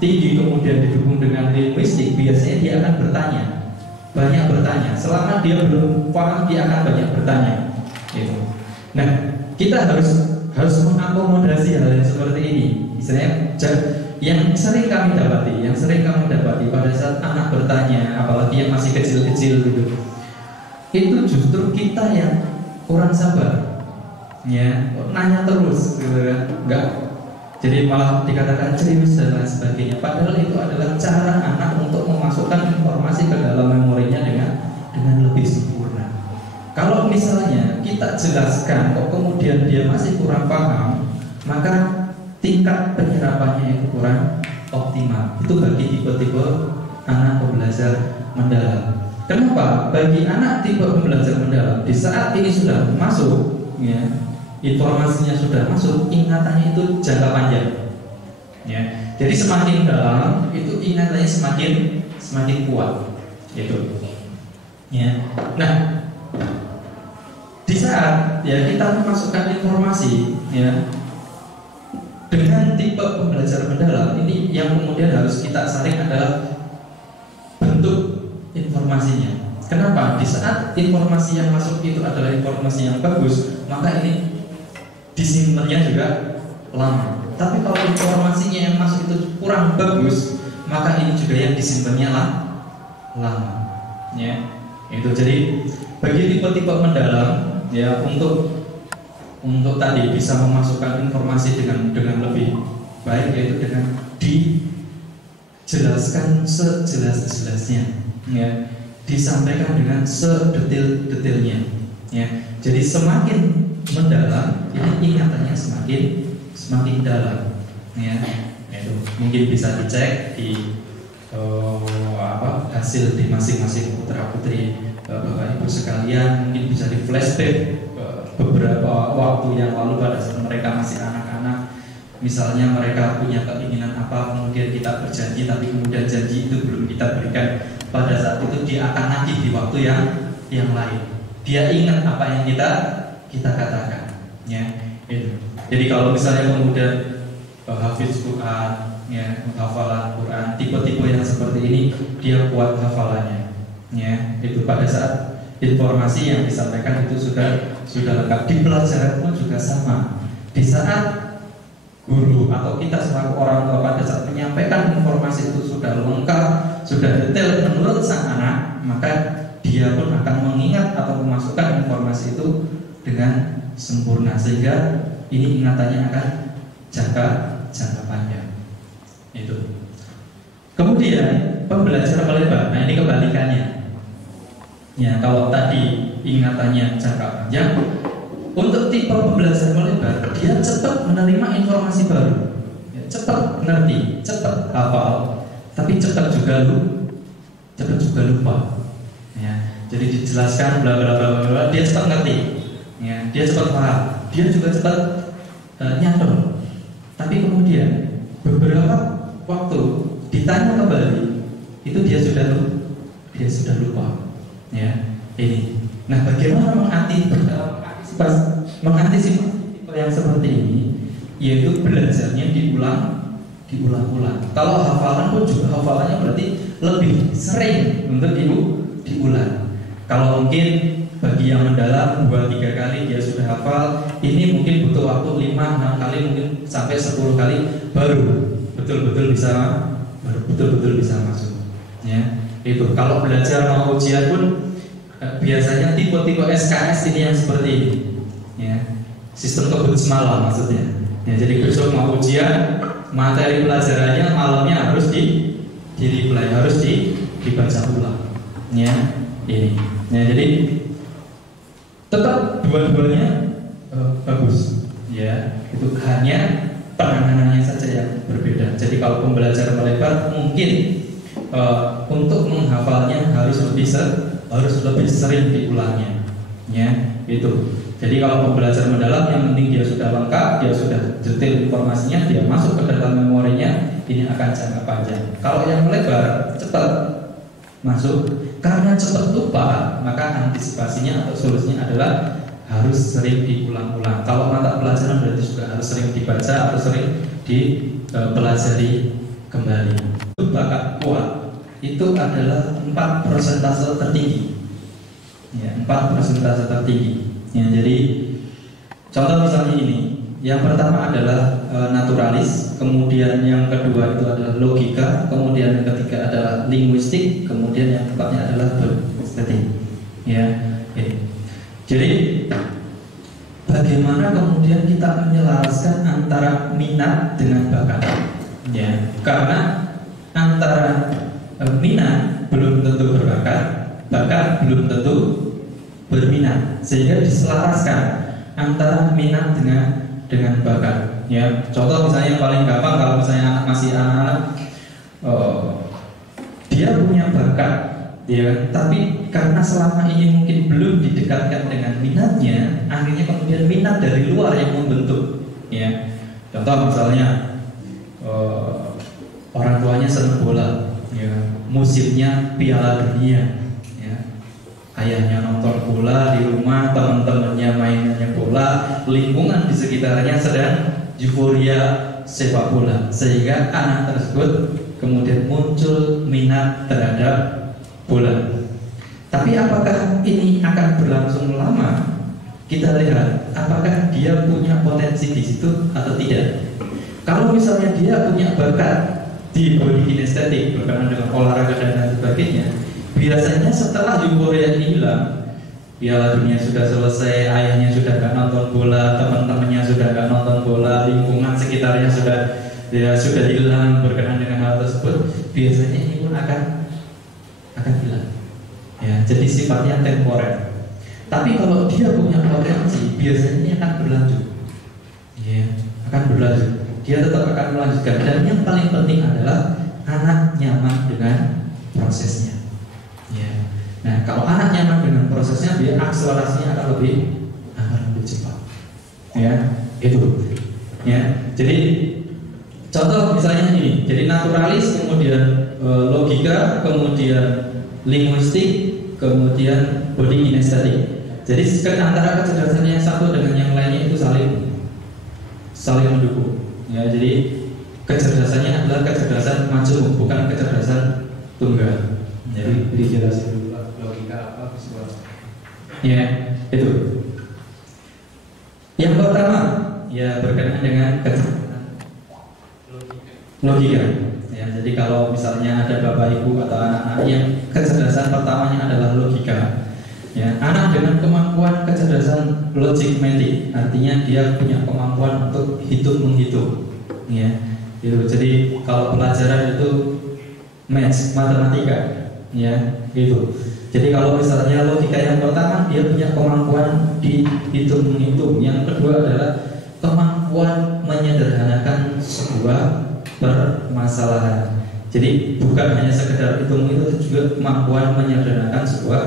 tinggi kemudian didukung dengan linguistik, biasanya dia akan banyak bertanya. Selama dia belum paham, dia akan banyak bertanya. Gitu. Nah, kita harus mengakomodasi hal yang seperti ini. Misalnya yang sering kami dapati pada saat anak bertanya, apalagi yang masih kecil-kecil gitu, itu justru kita yang kurang sabar, ya, nanya terus, gitu kan, enggak. Jadi malah dikatakan serius dan lain sebagainya. Padahal itu adalah cara anak untuk memasukkan informasi ke dalam memorinya dengan lebih sempurna. Kalau misalnya kita jelaskan kok kemudian dia masih kurang paham, maka tingkat penyerapannya itu kurang optimal. Itu bagi tipe-tipe anak pembelajar mendalam. Kenapa? Bagi anak tipe pembelajar mendalam, di saat ini sudah masuk, ya, informasinya sudah masuk, ingatannya itu jangka panjang, ya. Jadi semakin dalam itu ingatannya semakin kuat, gitu, ya. Nah, di saat ya kita memasukkan informasi, ya, dengan tipe pembelajar mendalam ini, yang kemudian harus kita saring adalah bentuk informasinya. Kenapa? Di saat informasi yang masuk itu adalah informasi yang bagus, maka ini disimpannya juga lama. Tapi kalau informasinya yang masuk itu kurang bagus, maka ini juga yang disimpannya lama. Ya, itu jadi bagi tipe-tipe mendalam, ya, untuk tadi bisa memasukkan informasi dengan lebih baik, yaitu dengan dijelaskan sejelas-jelasnya, ya, disampaikan dengan sedetail-detailnya, ya. Jadi semakin mendalam, ini ingatannya semakin dalam, ya. Itu mungkin bisa dicek di hasil di masing-masing putra-putri Bapak Ibu sekalian. Mungkin bisa di flashback beberapa waktu yang lalu pada saat mereka masih anak-anak. Misalnya mereka punya keinginan apa, kemudian kita berjanji, tapi kemudian janji itu belum kita berikan. Pada saat itu dia akan nagih di waktu yang lain. Dia ingat apa yang kita katakan, ya. Itu. Jadi kalau misalnya kemudian hafiz Quran, ya, hafalan Quran, tipe-tipe yang seperti ini dia kuat hafalannya, ya. Itu pada saat informasi yang disampaikan itu sudah lengkap. Di pelajaran pun juga sama. Di saat guru atau kita selaku orang tua pada saat menyampaikan informasi itu sudah lengkap, sudah detail menurut sang anak, maka dia pun akan mengingat atau memasukkan informasi itu dengan sempurna, sehingga ini ingatannya akan jangka panjang. Itu. Kemudian pembelajaran melebar. Nah, ini kebalikannya. Ya, kalau tadi ingatannya jangka panjang, untuk tipe pembelajaran melebar, dia cepat menerima informasi baru, ya, cepat ngerti, cepat hafal, tapi cepat juga lupa. Ya, jadi dijelaskan bla bla bla bla, dia cepat ngerti, ya, dia cepat paham, dia juga cepat nyantol. Tapi kemudian beberapa waktu ditanya kembali, itu dia sudah lupa. Ya, ini. Nah, bagaimana mengantisipasi tipe yang seperti ini? Yaitu belajarnya diulang-ulang. Kalau hafalan pun juga hafalannya berarti lebih sering untuk diulang. Kalau mungkin bagi yang mendalam 2-3 kali dia sudah hafal, ini mungkin butuh waktu 5-6 kali, mungkin sampai 10 kali baru betul-betul bisa masuk. Ya. Itu kalau belajar mau ujian pun biasanya tipe-tipe SKS ini yang seperti ini, ya, sistem kebut semalam maksudnya, ya. Jadi besok mau ujian, materi pelajarannya malamnya harus di-reply, harus dibaca ulang, ya, ini, ya. Jadi tetap dua-duanya bagus, ya. Itu hanya penanganannya saja yang berbeda. Jadi kalau pembelajaran melebar mungkin untuk menghafalnya harus lebih sering diulangnya, ya, itu. Jadi kalau pembelajaran mendalam yang penting dia sudah lengkap, dia sudah detail informasinya, dia masuk ke dalam memorinya, ini akan jangka panjang. Kalau yang melebar cepat masuk, karena cepat lupa, maka antisipasinya atau solusinya adalah harus sering diulang-ulang. Kalau mata pelajaran berarti juga harus sering dibaca atau sering dipelajari kembali. Bakat kuat itu adalah 4 persentase tertinggi, ya, 4 persentase tertinggi, ya. Jadi contoh misalnya ini, Yang pertama adalah naturalis, kemudian yang kedua itu adalah logika, kemudian yang ketiga adalah linguistik, kemudian yang keempatnya adalah berestetik. Ya, jadi bagaimana kemudian kita menyelaraskan antara minat dengan bakat? Ya, karena antara minat belum tentu berbakat, bakat belum tentu berminat, sehingga diselaraskan antara minat dengan bakat. Ya, contoh misalnya yang paling gampang, kalau misalnya anak masih anak-anak, dia punya bakat, ya, tapi karena selama ini mungkin belum didekatkan dengan minatnya, akhirnya kemudian minat dari luar yang membentuk. Ya, contoh misalnya orang tuanya senang bola, ya, musimnya Piala Dunia, ya, ayahnya nonton bola di rumah, teman-temannya mainannya bola, lingkungan di sekitarnya sedang euforia sepak bola, sehingga anak tersebut kemudian muncul minat terhadap bola. Tapi apakah ini akan berlangsung lama? Kita lihat apakah dia punya potensi di situ atau tidak. Kalau misalnya dia punya bakat di body kinestetik berkenaan dengan olahraga dan lain sebagainya, biasanya setelah euforia ini hilang, Piala Dunia sudah selesai, ayahnya sudah gak nonton bola, teman-temannya sudah gak nonton bola, lingkungan sekitarnya sudah hilang berkenaan dengan hal tersebut, biasanya ini pun akan hilang. Ya, jadi sifatnya temporer. Tapi kalau dia punya potensi, biasanya ini akan berlanjut. Ya, akan berlanjut. Dia tetap akan melanjutkan. Dan yang paling penting adalah anak nyaman dengan prosesnya. Ya. Nah, kalau anak nyaman dengan prosesnya, dia akselerasinya akan lebih cepat. Ya, itu. Ya, jadi contoh misalnya ini. Jadi naturalis, kemudian logika, kemudian linguistik, kemudian body kinestetik. Jadi antara kecerdasan yang satu dengan yang lainnya itu saling mendukung. Ya, jadi kecerdasannya adalah kecerdasan majemuk, bukan kecerdasan tunggal. Jadi dijelasin dulu logika apa visual. Ya, itu. Yang pertama, ya berkenaan dengan kecerdasan logika. Ya, jadi kalau misalnya ada bapak ibu atau anak-anak yang kecerdasan pertamanya adalah logika, ya, anak dengan kemampuan kecerdasan logik-matik, artinya dia punya kemampuan untuk hitung-menghitung, ya, gitu. Jadi kalau pelajaran itu maths, matematika, ya, gitu. Jadi kalau misalnya logika yang pertama, dia punya kemampuan di hitung-menghitung. Yang kedua adalah kemampuan menyederhanakan sebuah permasalahan. Jadi bukan hanya sekedar hitung itu, juga kemampuan menyederhanakan sebuah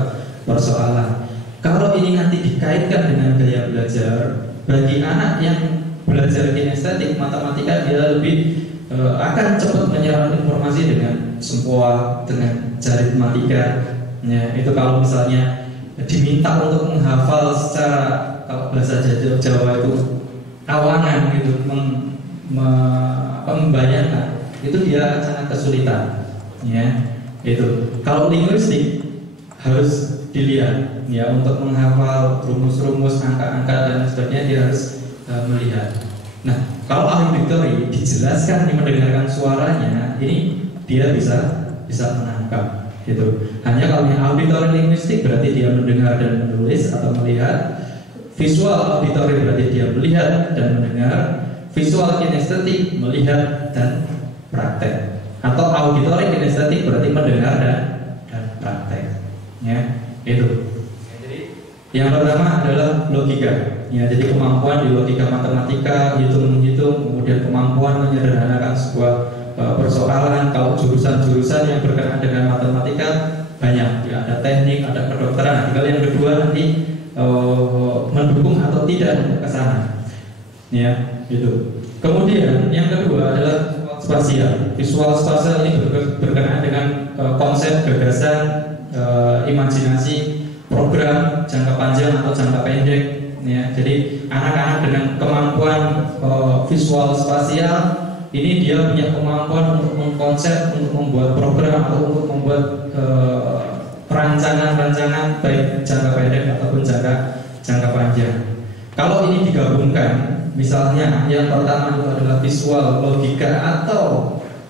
persoalan. Kalau ini nanti dikaitkan dengan gaya belajar, bagi anak yang belajar kinestetik matematika, dia lebih akan cepat menyerap informasi dengan sempoa, dengan aritmatika. Ya, itu kalau misalnya diminta untuk menghafal secara, kalau bahasa Jawa itu awangan gitu, membayangkan, itu dia sangat kesulitan. Ya, itu. Kalau linguistik harus dilihat, ya, untuk menghafal rumus-rumus, angka-angka dan sebagainya dia harus melihat. Nah, kalau auditory dijelaskan, mendengarkan suaranya, ini dia bisa menangkap. Gitu. Hanya kalau yang auditory linguistik berarti dia mendengar dan menulis atau melihat. Visual auditory berarti dia melihat dan mendengar. Visual kinestetik melihat dan praktek. Atau auditory kinestetik berarti mendengar dan praktek. Ya, itu. Jadi yang pertama adalah logika. Ya, jadi kemampuan di logika matematika, hitung-menghitung, kemudian kemampuan menyederhanakan sebuah persoalan. Kalau jurusan-jurusan yang berkenaan dengan matematika banyak, ya, ada teknik, ada kedokteran. Tinggal yang kedua nanti mendukung atau tidak untuk ke sana. Ya, gitu. Kemudian yang kedua adalah spasial. Visual spasial ini berkenaan dengan konsep, gagasan, imajinasi, program jangka panjang atau jangka pendek. Ya, jadi anak-anak dengan kemampuan visual spasial ini dia punya kemampuan untuk mengkonsep, untuk membuat program atau untuk membuat rancangan-rancangan baik jangka pendek ataupun jangka panjang. Kalau ini digabungkan, misalnya yang pertama itu adalah visual logika atau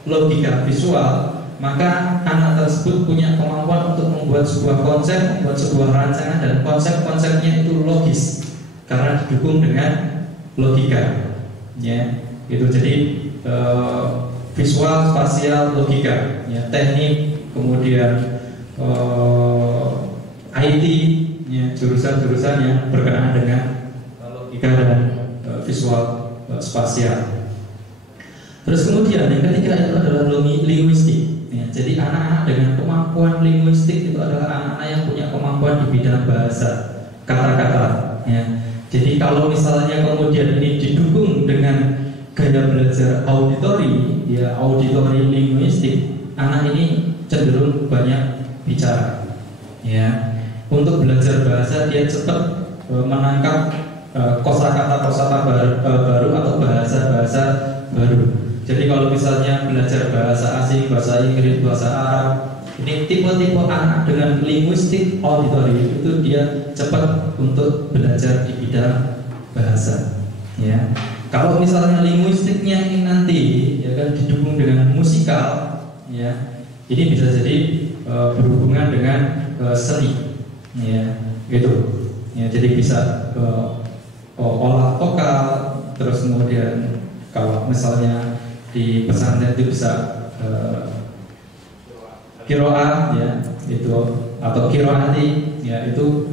logika visual, maka anak tersebut punya kemampuan untuk membuat sebuah konsep, membuat sebuah rancangan, dan konsep-konsepnya itu logis karena didukung dengan logika. Ya, itu jadi visual, spasial, logika, ya, teknik, kemudian IT, ya, jurusan-jurusan yang berkenaan dengan logika dan visual, spasial. Terus kemudian yang ketiga itu adalah linguistik. Ya, jadi anak-anak dengan kemampuan linguistik itu adalah anak-anak yang punya kemampuan di bidang bahasa, kata-kata. Ya. Jadi kalau misalnya kemudian ini didukung dengan gaya belajar auditori, ya auditori linguistik, anak ini cenderung banyak bicara. Ya. Untuk belajar bahasa dia cepat menangkap kosakata baru atau bahasa-bahasa baru. Jadi kalau misalnya belajar bahasa asing, bahasa Inggris, bahasa Arab, ini tipe-tipe anak dengan linguistik auditori itu dia cepat untuk belajar di bidang bahasa. Ya. Kalau misalnya linguistiknya ini nanti ya kan didukung dengan musikal, ya, ini bisa jadi berhubungan dengan seni, ya, gitu. Ya, jadi bisa olah vokal, terus kemudian kalau misalnya di pesantren itu bisa kiroah, ya, itu atau kiroati, ya, itu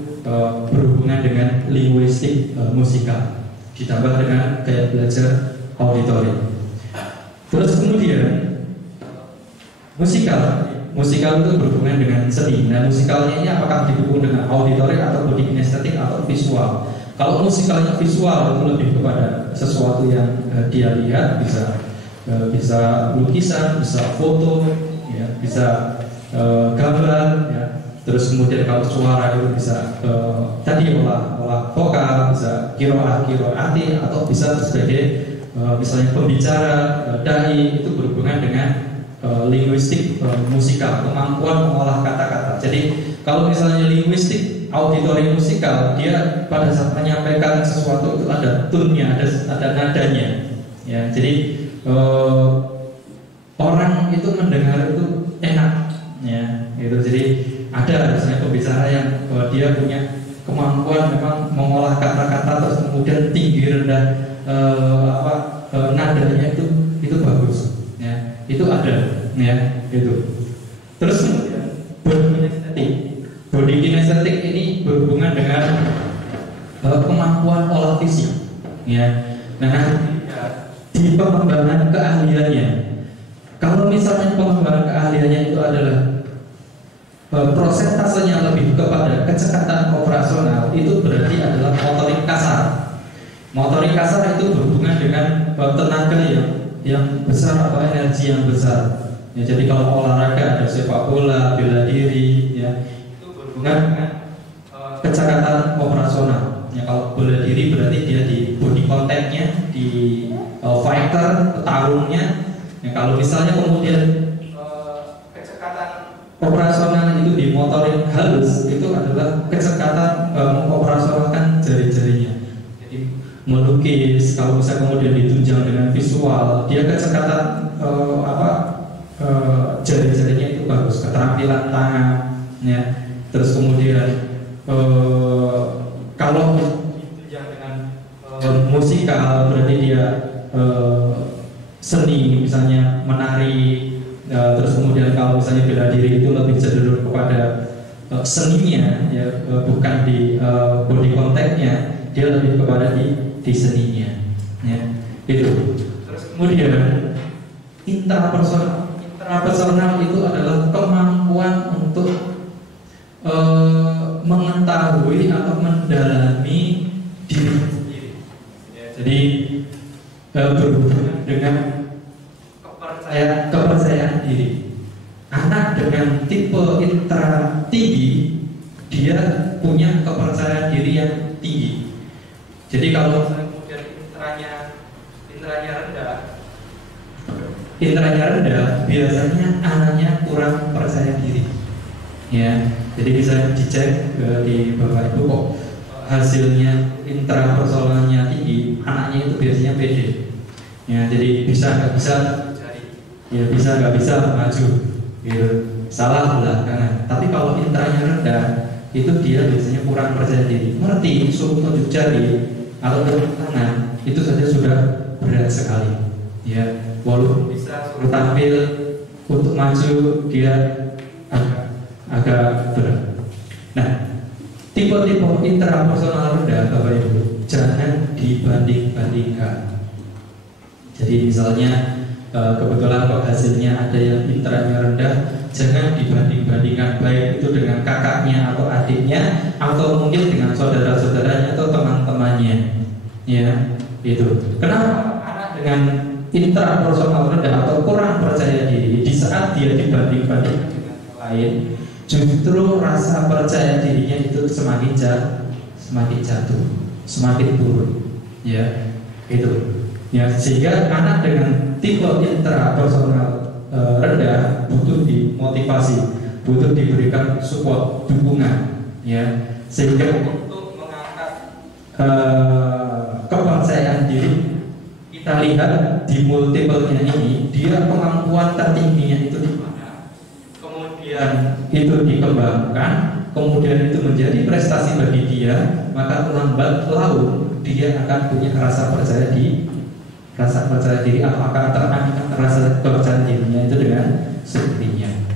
berhubungan dengan linguistik musikal ditambah dengan gaya belajar auditori. Terus kemudian musikal itu berhubungan dengan seni. Nah, musikalnya ini apakah didukung dengan auditori atau body kinesthetik atau visual? Kalau musikalnya visual itu lebih kepada sesuatu yang dia lihat, bisa lukisan, bisa foto, ya, bisa gambar, ya. Terus kemudian kalau suara itu bisa tadi olah vokal, bisa kiroati, atau bisa sebagai misalnya pembicara, dai, itu berhubungan dengan linguistik musikal, kemampuan mengolah kata-kata. Jadi kalau misalnya linguistik auditori musikal, dia pada saat menyampaikan sesuatu itu ada tune-nya, ada nadanya, ya. Jadi orang itu mendengar itu enak, ya, gitu. Jadi ada misalnya pembicara yang dia punya kemampuan memang mengolah kata-kata, terus kemudian tinggi rendah nadanya itu bagus, ya, itu ada, ya, gitu. Terus kemudian body kinesthetik ini berhubungan dengan kemampuan olah fisik, ya. Nah, di pengembangan keahliannya, kalau misalnya pengembangan keahliannya itu adalah prosentasenya lebih kepada kecepatan operasional, itu berarti adalah motorik kasar. Motorik kasar itu berhubungan dengan tenaga yang besar atau energi yang besar. Ya, jadi kalau olahraga ada sepak bola, bela diri, ya, itu berhubungan dengan kecepatan operasional. Ya, kalau bela diri berarti dia di body contact-nya, di fighter, petarungnya. Ya, kalau misalnya kemudian operasional itu di motorik halus, itu adalah kecepatan mengoperasionalkan jari-jarinya. Jadi melukis, kalau misalnya kemudian ditunjang dengan visual, dia kecepatan jari-jarinya itu bagus, keterampilan tangan, ya. Terus kemudian kalau ditunjang dengan musikal, berarti dia seni, misalnya menari. Terus kemudian kalau misalnya bela diri itu lebih cenderung kepada seninya, ya, bukan di body contact-nya, dia lebih kepada di seninya, ya, itu. Terus kemudian intrapersonal itu adalah kemampuan untuk mengetahui atau mendalami diri sendiri, ya. Jadi berhubungan dengan kepercayaan diri. Anak dengan tipe intra tinggi, dia punya kepercayaan diri yang tinggi. Jadi kalau kemudian intranya rendah, biasanya anaknya kurang percaya diri. Ya, jadi bisa dicek di Bapak Ibu kok hasilnya intrapersonalannya tinggi, anaknya itu biasanya pede. Ya, jadi bisa nggak bisa ya bisa nggak bisa maju, gitu. Salah belakangan. Tapi kalau intranya rendah, itu dia biasanya kurang percaya diri. Ngerti suruh tunjuk jari atau tunjuk tangan, itu saja sudah berat sekali. Ya, walaupun bisa suruh tampil untuk maju, dia agak berat. Nah, tipe-tipe intrapersonal rendah, Bapak Ibu, jangan dibanding-bandingkan. Jadi misalnya kebetulan kok hasilnya ada yang intranya rendah, jangan dibanding-bandingkan baik itu dengan kakaknya atau adiknya atau mungkin dengan saudara-saudaranya atau teman-temannya. Ya, itu. Kenapa anak dengan intrapersonal rendah atau kurang percaya diri di saat dia dibanding-bandingkan dengan yang lain, justru rasa percaya dirinya itu semakin jatuh, semakin turun. Ya, itu. Ya, sehingga anak dengan tipe intrapersonal rendah butuh dimotivasi, butuh diberikan support, dukungan, ya, sehingga untuk mengangkat kepercayaan diri, kita lihat di multiple-nya ini, dia kemampuan tertingginya itu di mana, kemudian itu dikembangkan, kemudian itu menjadi prestasi bagi dia, maka lambat laun dia akan punya rasa percaya diri apakah terangkat rasa kepercayaan dirinya itu dengan sendirinya.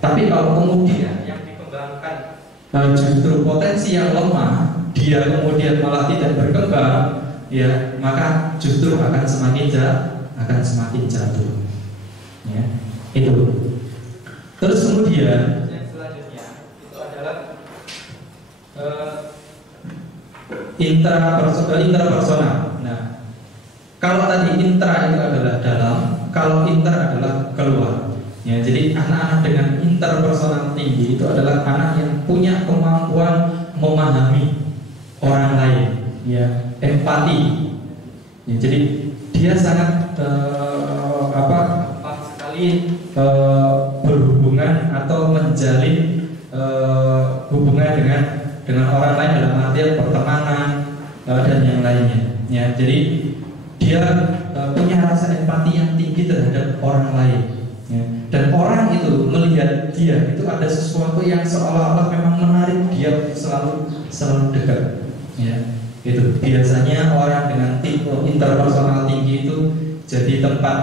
Tapi kalau kemudian yang dikembangkan justru potensi yang lemah, dia kemudian malah tidak berkembang, ya, maka justru akan semakin jatuh. Ya, itu. Terus kemudian yang selanjutnya itu adalah intrapersonal. Nah, kalau tadi intra itu adalah dalam, kalau inter adalah keluar. Ya, jadi anak-anak dengan interpersonal tinggi itu adalah anak yang punya kemampuan memahami orang lain, ya, empati. Ya, jadi dia sangat berhubungan atau menjalin hubungan dengan orang lain dalam artian pertemanan dan yang lainnya. Ya, jadi dia punya rasa empati yang tinggi terhadap orang lain, ya. Dan orang itu melihat dia itu ada sesuatu yang seolah-olah memang menarik dia selalu dekat, ya. Itu biasanya orang dengan tipe interpersonal tinggi itu jadi tempat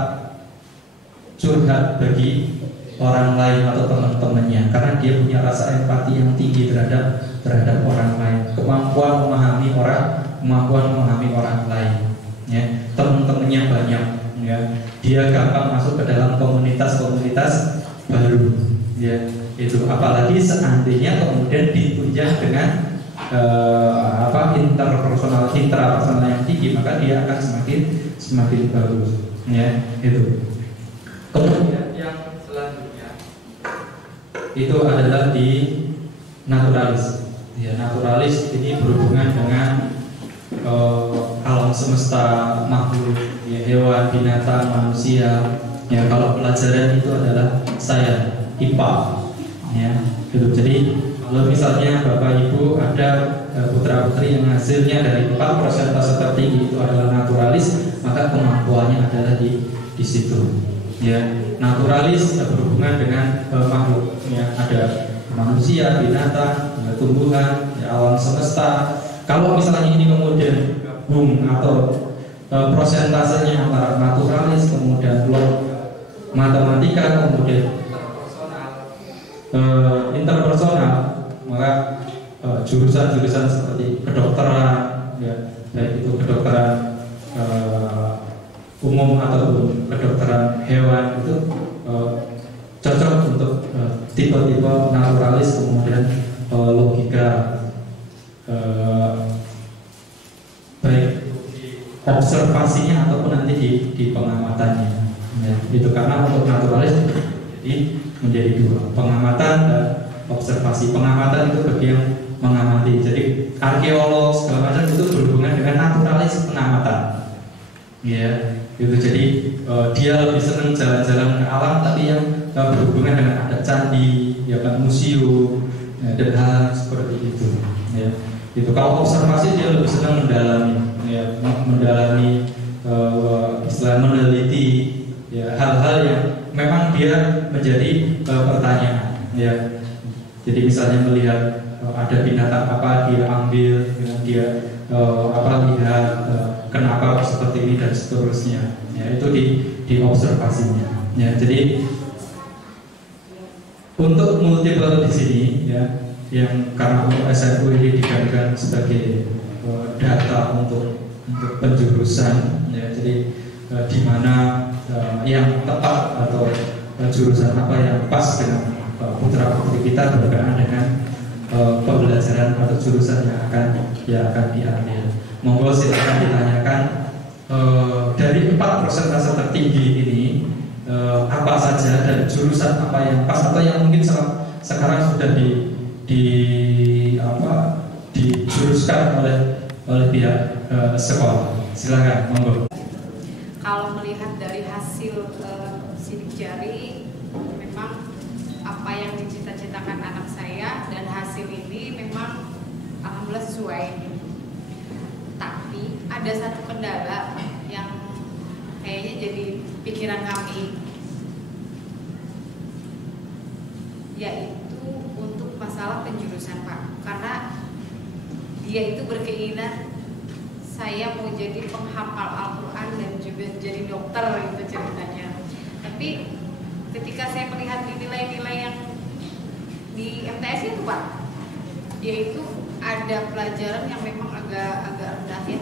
curhat bagi orang lain atau teman-temannya, karena dia punya rasa empati yang tinggi terhadap orang lain, kemampuan memahami orang lain. Ya, teman-temannya banyak, ya, dia gampang masuk ke dalam komunitas baru, ya, itu. Apalagi seandainya kemudian ditunjang dengan intrapersonal yang tinggi, maka dia akan semakin bagus, ya, itu. Kemudian yang selanjutnya itu adalah di naturalis. Ya, naturalis ini berhubungan dengan alam semesta, makhluk, ya, hewan, binatang, manusia. Ya, kalau pelajaran itu adalah saya IPA, ya, gitu. Jadi kalau misalnya Bapak Ibu ada putra putri yang hasilnya dari 4 persentase tertinggi itu adalah naturalis, maka kemampuannya adalah di situ. Ya, naturalis berhubungan dengan makhluk, ya, ada manusia, binatang, ya, tumbuhan, ya, alam semesta. Kalau misalnya ini kemudian gabung atau prosentasenya antara naturalis, kemudian matematika, kemudian interpersonal, maka jurusan-jurusan seperti kedokteran, ya, baik itu kedokteran umum ataupun kedokteran hewan itu cocok untuk tipe-tipe naturalis, kemudian logika, baik observasinya ataupun nanti di pengamatannya, ya, itu. Karena untuk naturalis menjadi 2, pengamatan dan observasi. Pengamatan itu bagi yang mengamati, jadi arkeolog segala macam itu berhubungan dengan naturalis pengamatan, ya, itu. Jadi dia lebih senang jalan-jalan ke alam, tapi yang berhubungan dengan ada candi, ya kan, museum, ya, dan hal seperti itu, ya. Itu kalau observasi dia lebih senang mendalami, ya, mendalami, istilah meneliti, ya, hal-hal yang memang dia menjadi pertanyaan, ya. Jadi misalnya melihat ada binatang apa dia ambil, ya, dia lihat kenapa seperti ini dan seterusnya, ya, itu di observasinya, ya. Jadi untuk multiple di sini, ya, yang karena untuk SNU ini dijadikan sebagai data untuk penjurusan, ya, jadi di mana yang tepat atau jurusan apa yang pas dengan putra putri kita berkenaan dengan pembelajaran atau jurusan yang akan diambil. Monggo silakan ditanyakan dari 4 persentase tertinggi ini apa saja dan jurusan apa yang pas atau yang mungkin sekarang sudah dijuruskan oleh pihak sekolah. Silakan, monggo. Kalau melihat dari hasil sidik jari, memang apa yang dicita-citakan anak saya dan hasil ini memang alhamdulillah sesuai. Tapi ada satu kendala yang kayaknya jadi pikiran kami, yaitu untuk masalah penjurusan, Pak. Karena dia itu berkeinginan saya mau jadi penghafal Al-Quran dan juga jadi dokter, gitu ceritanya. Tapi ketika saya melihat nilai-nilai yang di MTS itu, Pak, dia itu ada pelajaran yang memang agak rendah, ya,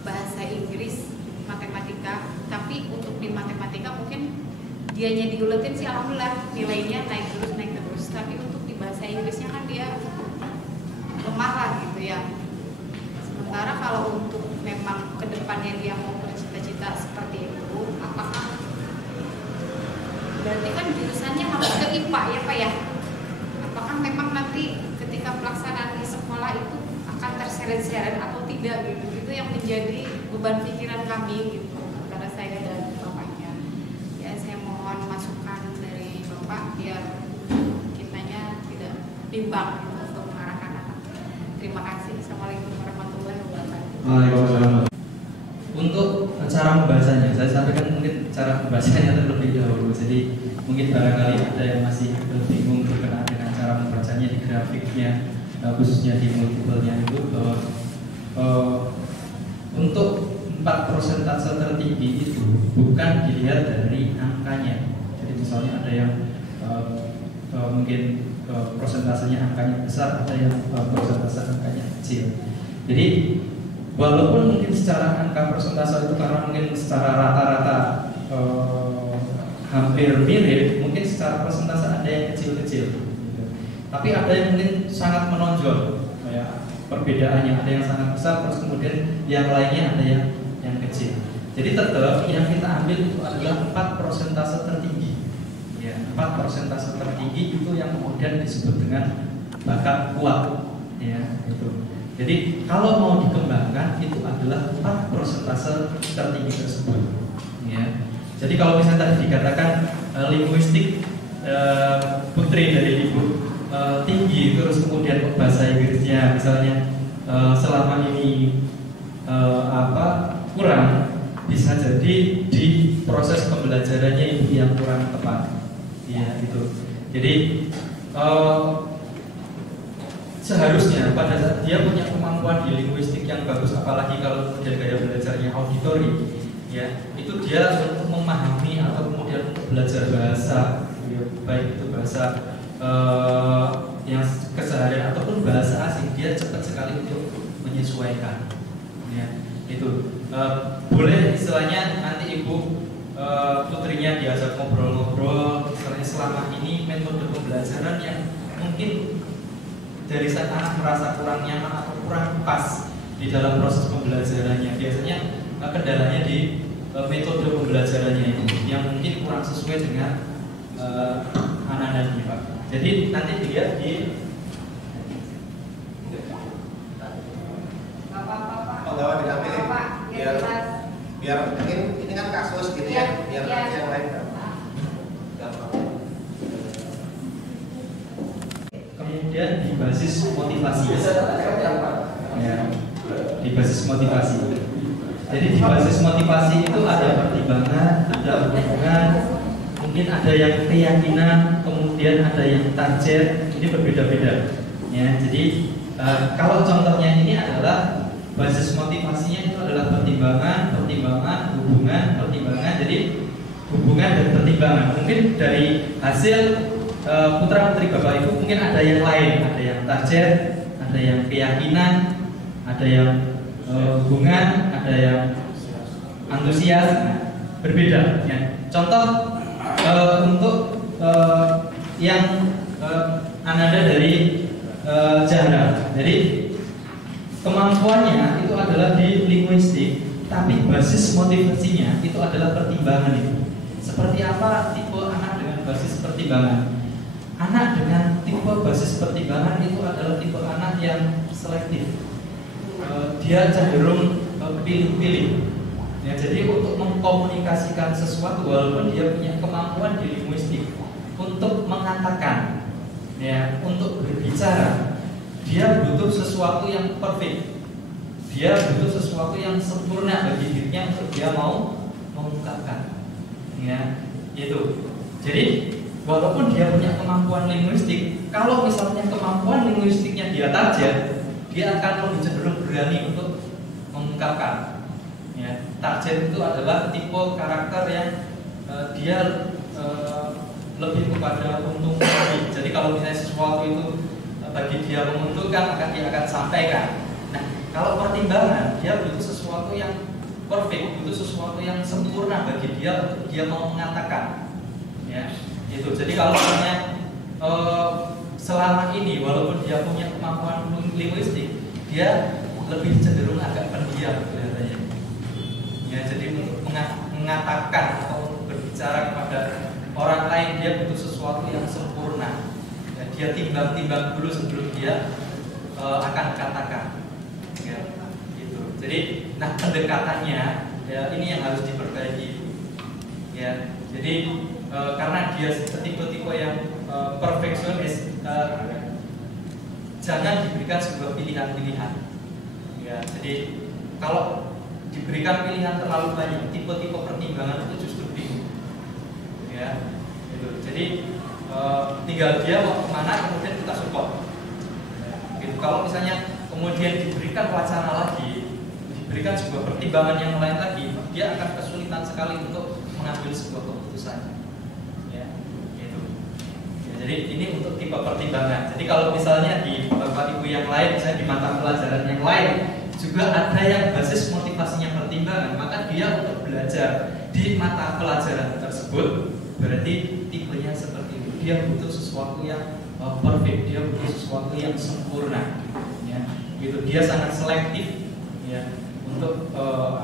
bahasa Inggris, matematika. Tapi untuk di matematika mungkin dianya diuletin sih alhamdulillah nilainya naik terus. Tapi untuk di bahasa Inggrisnya kan dia lemah lah, gitu ya. Sementara kalau untuk memang kedepannya dia mau bercita-cita seperti itu, apakah berarti kan jurusannya harus ke IPA, ya Pak, ya? Apakah memang nanti ketika pelaksanaan di sekolah itu akan terseret-seret atau tidak, gitu? Itu yang menjadi beban pikiran kami, gitu, antara saya dan bapaknya. Ya, saya mohon masukan dari bapak biar kitanya tidak bimbang, gitu, untuk mengarahkan anak. Terima kasih. Assalamualaikum warahmatullahi wabarakatuh. Waalaikumsalam. Untuk cara membacanya, saya sampaikan mungkin cara membacanya terlebih dahulu. Jadi mungkin barangkali ada yang masih bingung berkenaan dengan cara membacanya di grafiknya, khususnya di multiple-nya itu, untuk 4 persentase tertinggi itu bukan dilihat dari angkanya. Jadi misalnya ada yang mungkin persentasenya angkanya besar, ada yang persentase angkanya kecil. Jadi walaupun mungkin secara angka persentase itu karena mungkin secara rata-rata hampir mirip, mungkin secara persentase ada yang kecil-kecil, gitu. Tapi ada yang mungkin sangat menonjol, kayak perbedaannya ada yang sangat besar, terus kemudian yang lainnya ada yang kecil. Jadi tetap yang kita ambil itu adalah 4 persentase tertinggi, ya, 4 persentase tertinggi itu yang kemudian disebut dengan bakat kuat, ya, itu. Jadi kalau mau dikembangkan itu adalah 4 persentase tertinggi tersebut, ya. Jadi kalau misalnya tadi dikatakan linguistik putri dari ibu tinggi, terus kemudian bahasa Inggrisnya misalnya selama ini kurang, bisa jadi di proses pembelajarannya ibu yang kurang tepat, ya, gitu. Jadi seharusnya pada saat dia punya kemampuan di linguistik yang bagus, apalagi kalau kemudian gaya belajarnya auditori, ya, itu dia untuk memahami atau kemudian untuk belajar bahasa, ya, baik itu bahasa yang keseharian ataupun bahasa asing, dia cepat sekali untuk menyesuaikan, ya, itu. Boleh istilahnya nanti ibu putrinya diajak ngobrol-ngobrol, misalnya selama ini metode pembelajaran yang mungkin dari saat anak merasa kurang nyaman atau kurang pas di dalam proses pembelajarannya, biasanya kendalanya di metode pembelajarannya itu yang mungkin kurang sesuai dengan anak-anak Pak. Jadi nanti dilihat di penggawa diambil biar mungkin ini kan kasus gitu ya, biar yang lain gampang. Kemudian di basis motivasi. ya, di basis motivasi. Jadi di basis motivasi itu ada pertimbangan, ada hubungan, mungkin ada yang keyakinan, kemudian ada yang target. Ini berbeda-beda. Ya, jadi kalau contohnya ini adalah basis motivasinya itu adalah pertimbangan, hubungan, pertimbangan. Jadi hubungan dan pertimbangan. Mungkin dari hasil putra putri bapak ibu mungkin ada yang lain, ada yang target, ada yang keyakinan, ada yang hubungan, ada yang antusias. Nah, berbeda. Ya. Contoh untuk yang Ananda dari Jahra. Jadi kemampuannya itu adalah di linguistik, tapi basis motivasinya itu adalah pertimbangan itu. Seperti apa tipe anak dengan basis pertimbangan? Anak dengan tipe basis pertimbangan itu adalah tipe anak yang selektif. Dia cenderung pilih-pilih. Ya, jadi untuk mengkomunikasikan sesuatu walaupun dia punya kemampuan di linguistik untuk mengatakan, ya, untuk berbicara, dia butuh sesuatu yang perfect. Dia butuh sesuatu yang sempurna bagi dirinya untuk dia mau mengungkapkan. Ya, itu. Jadi walaupun dia punya kemampuan linguistik, kalau misalnya kemampuan linguistiknya dia target, dia akan lebih cenderung berani untuk mengungkapkan. Ya, target itu adalah tipe karakter yang dia lebih kepada untung rugi. Jadi kalau misalnya sesuatu itu bagi dia menguntungkan, maka dia akan sampaikan. Nah, kalau pertimbangan, dia butuh sesuatu yang perfect, butuh sesuatu yang sempurna bagi dia untuk dia mau mengatakan. Ya, itu. Jadi kalau misalnya selama ini walaupun dia punya kemampuan linguistik, dia lebih cenderung agak pendiam kelihatannya. Ya, jadi untuk mengatakan atau berbicara kepada orang lain dia butuh sesuatu yang sempurna. Ya, dia timbang-timbang dulu sebelum dia akan katakan. Ya, gitu. Jadi, nah pendekatannya ya ini yang harus diperbaiki. Ya, jadi karena dia tipe-tipe yang perfeksionis, jangan diberikan sebuah pilihan-pilihan. Ya, jadi kalau diberikan pilihan terlalu banyak, tipe-tipe pertimbangan itu justru bingung. Ya, gitu. Jadi tinggal dia mau kemana, kemudian kita support. Gitu. Kalau misalnya kemudian diberikan wacana lagi, diberikan sebuah pertimbangan yang lain lagi, dia akan kesulitan sekali untuk mengambil sebuah keputusan. Ya, gitu. Ya, jadi ini untuk tipe pertimbangan. Jadi kalau misalnya di bapak ibu yang lain, misalnya di mata pelajaran yang lain juga ada yang basis motivasinya pertimbangan, maka dia untuk belajar di mata pelajaran tersebut berarti tipenya seperti itu. Dia butuh sesuatu yang perfect, dia butuh sesuatu yang sempurna. Ya, gitu. Dia sangat selektif, ya, untuk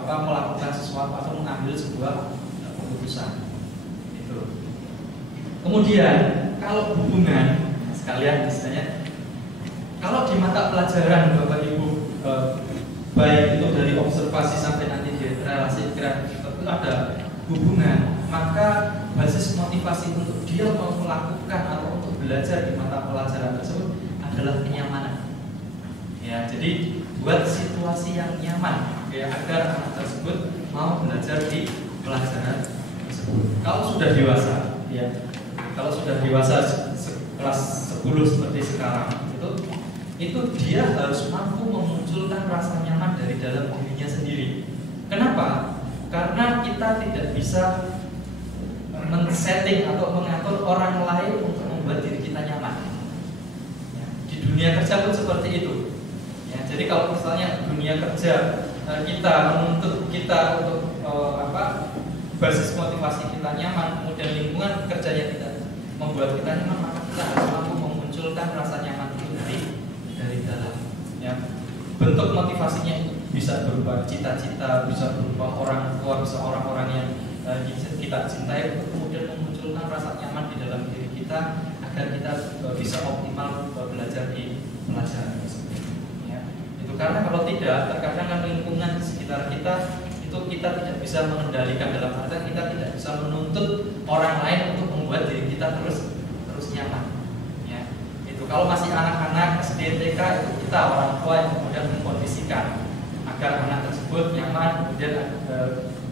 melakukan sesuatu atau mengambil sebuah keputusan. Itu. Kemudian kalau hubungan sekalian misalnya, kalau di mata pelajaran bapak ibu baik itu dari observasi sampai nanti di relasi kreatif itu ada hubungan, maka basis motivasi untuk dia mau melakukan atau untuk belajar di mata pelajaran tersebut adalah kenyamanan. Ya, jadi buat situasi yang nyaman ya, agar anak tersebut mau belajar di pelajaran tersebut. Kalau sudah dewasa, ya, kalau sudah dewasa kelas 10 seperti sekarang itu dia harus mampu memunculkan rasa nyaman dari dalam dirinya sendiri. Kenapa? Karena kita tidak bisa men-setting atau mengatur orang lain untuk membuat diri kita nyaman. Ya, di dunia kerja pun seperti itu. Ya, jadi kalau misalnya dunia kerja kita menuntut kita untuk basis motivasi kita nyaman, kemudian lingkungan kerjanya tidak membuat kita nyaman, maka kita harus mampu memunculkan rasa nyaman itu dari dalam. Ya, bentuk motivasinya itu bisa berupa cita-cita, bisa berupa orang tua, bisa orang-orang yang kita cintai, untuk kemudian memunculkan rasa nyaman di dalam diri kita agar kita bisa optimal belajar di pelajaran tersebut. Ya, itu karena kalau tidak, terkadang kan lingkungan di sekitar kita itu kita tidak bisa mengendalikan, dalam arti kita tidak bisa menuntut orang lain untuk membuat diri kita terus nyaman. Ya, Itu kalau masih anak-anak SD, TK itu kita orang tua yang kemudian mengkondisikan agar anak tersebut nyaman kemudian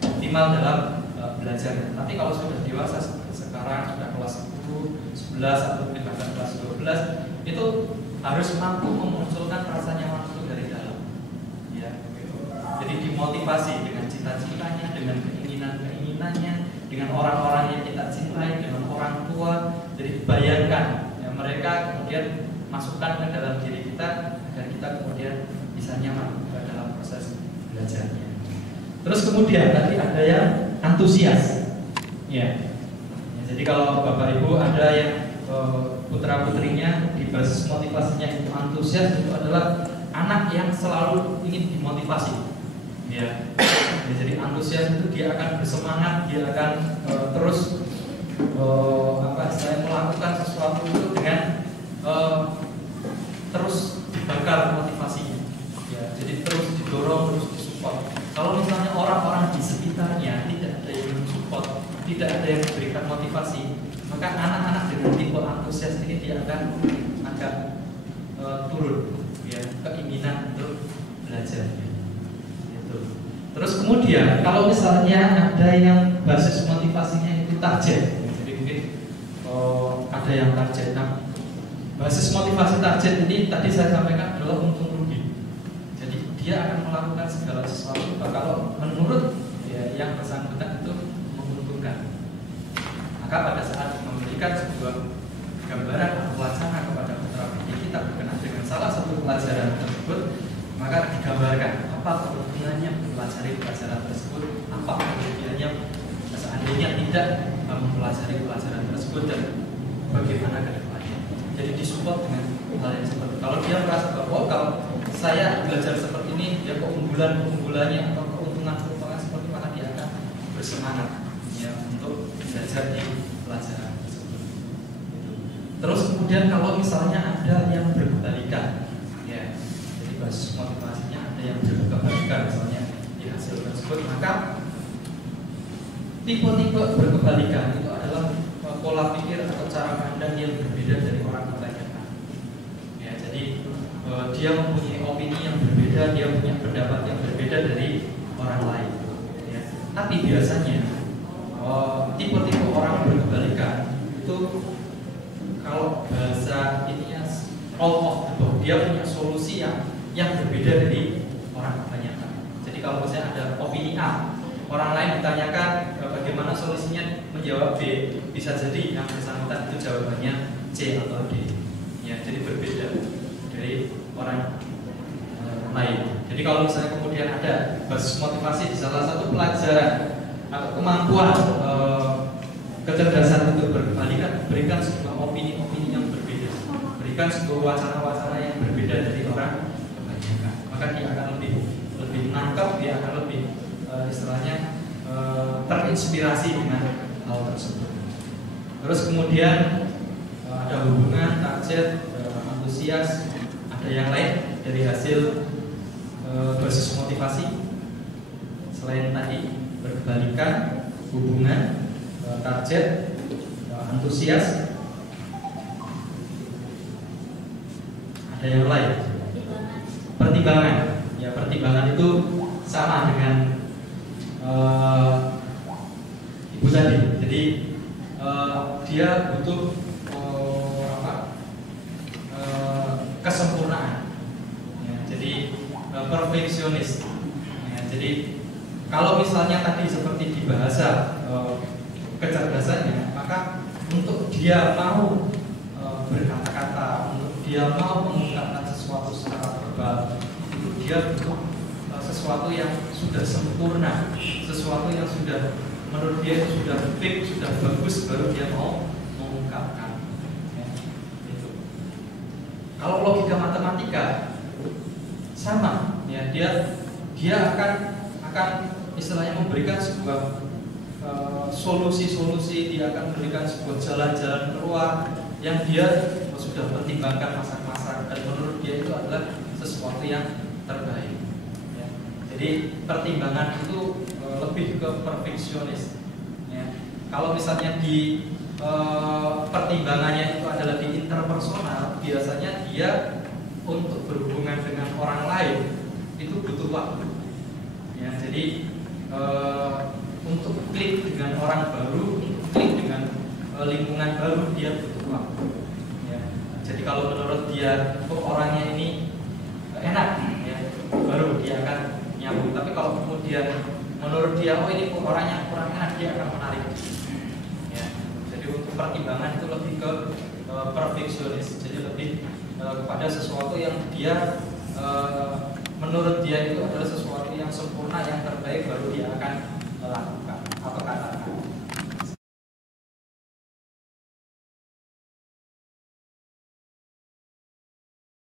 optimal dalam belajar. Tapi kalau sudah dewasa seperti sekarang sudah kelas 10, 11 atau bahkan kelas 12 itu harus mampu memunculkan rasa nyaman itu dari dalam. Ya, gitu. Jadi dimotivasi dengan cita-citanya, dengan keinginan-keinginannya, dengan orang-orang yang kita cintai, dengan orang tua. Jadi bayangkan ya, mereka kemudian masukkan ke dalam diri kita agar kita kemudian bisa nyaman dalam proses belajarnya. Terus kemudian tadi ada yang antusias. Ya. Jadi kalau Bapak Ibu ada yang putra putrinya di basis motivasinya itu antusias, itu adalah anak yang selalu ingin dimotivasi. Ya. Jadi antusias itu dia akan bersemangat, dia akan terus melakukan sesuatu itu dengan terus dibakar motivasinya. Ya, jadi terus didorong, terus disupport. Kalau misalnya orang-orang di sekitarnya tidak ada yang mensupport, tidak ada yang memberikan motivasi, maka anak-anak dengan tipe antusias ini dia akan agak turun, ya, keinginan untuk belajar. Gitu. Terus kemudian kalau misalnya ada yang basis motivasinya itu target, jadi mungkin ada yang target. Nah, basis motivasi target ini tadi saya sampaikan adalah untung rugi. Jadi dia akan melakukan segala sesuatu kalau menurut ya, yang bersangkutan itu menguntungkan. Maka pada saat memberikan sebuah gambaran atau wacana kepada putra putri kita berkenaan dengan salah satu pelajaran tersebut, maka digambarkan apa keuntungannya mempelajari pelajaran tersebut, apa kerugiannya seandainya tidak mempelajari pelajaran tersebut, dan bagaimana ke depannya. Jadi disupport dengan hal yang seperti kalau dia merasa bahwa kalau saya belajar seperti ini, ya keunggulannya atau keuntungan seperti mana, dia akan bersemangat ya untuk belajar di pelajaran tersebut. Terus kemudian kalau misalnya ada yang berkebalikan, ya, jadi basis motivasinya ada yang berkebalikan misalnya di hasil tersebut, maka tipe-tipe berkebalikan itu adalah pola pikir atau cara pandang yang berbeda dari orang kebanyakan. Ya, jadi dia mempunyai opini yang berbeda, dia punya pendapat yang berbeda dari orang lain. Ya. Tapi biasanya tipe-tipe orang berkebalikan itu kalau bahasa ininya out of the box, dia punya solusi yang berbeda dari orang kebanyakan. Jadi kalau misalnya ada opini A, orang lain ditanyakan bagaimana solusinya, menjawab B, bisa jadi yang bersangkutan itu jawabannya C atau D. Ya, jadi berbeda dari orang lain. Jadi kalau misalnya kemudian ada basis motivasi di salah satu pelajaran atau kemampuan kecerdasan untuk berkebalikan, berikan sebuah opini-opini yang berbeda, berikan sebuah wacana-wacana yang berbeda dari orang kebanyakan, maka dia akan lebih menangkap, dia akan lebih istilahnya terinspirasi dengan hal tersebut. Terus kemudian ada hubungan, target, antusias, ada yang lain dari hasil basis motivasi selain tadi berkebalikan, hubungan, target, antusias, ada yang lain. Pertimbangan, ya pertimbangan itu sama dengan ibu tadi. Jadi dia butuh kesempurnaan. Ya, jadi perfeksionis. Ya, jadi kalau misalnya tadi seperti di bahasa kecerdasannya, maka untuk dia mau berkata-kata, untuk dia mau mengungkapkan sesuatu secara verbal, itu dia butuh sesuatu yang sudah sempurna, sesuatu yang sudah menurut dia sudah fix, sudah bagus, baru dia mau mengungkapkan. Ya, itu. Kalau logika matematika sama, ya dia akan istilahnya memberikan sebuah solusi-solusi, dia akan memberikan sebuah jalan-jalan keluar yang dia sudah pertimbangkan masak-masak, dan menurut dia itu adalah sesuatu yang terbaik. Ya. Jadi pertimbangan itu lebih ke perfeksionis. Ya. Kalau misalnya di pertimbangannya itu adalah di interpersonal, biasanya dia untuk berhubungan dengan orang lain itu butuh waktu. Ya, jadi untuk klik dengan orang baru, untuk klik dengan lingkungan baru dia butuh waktu. Ya, jadi kalau menurut dia orangnya ini enak, ya, baru dia akan nyambung. Tapi kalau kemudian menurut dia ini orangnya kurang enak, dia akan menarik. Ya, jadi untuk pertimbangan itu lebih ke perfeksionis, jadi lebih kepada sesuatu yang dia menurut dia itu adalah sesuatu yang sempurna, yang terbaik, baru dia akan lakukan.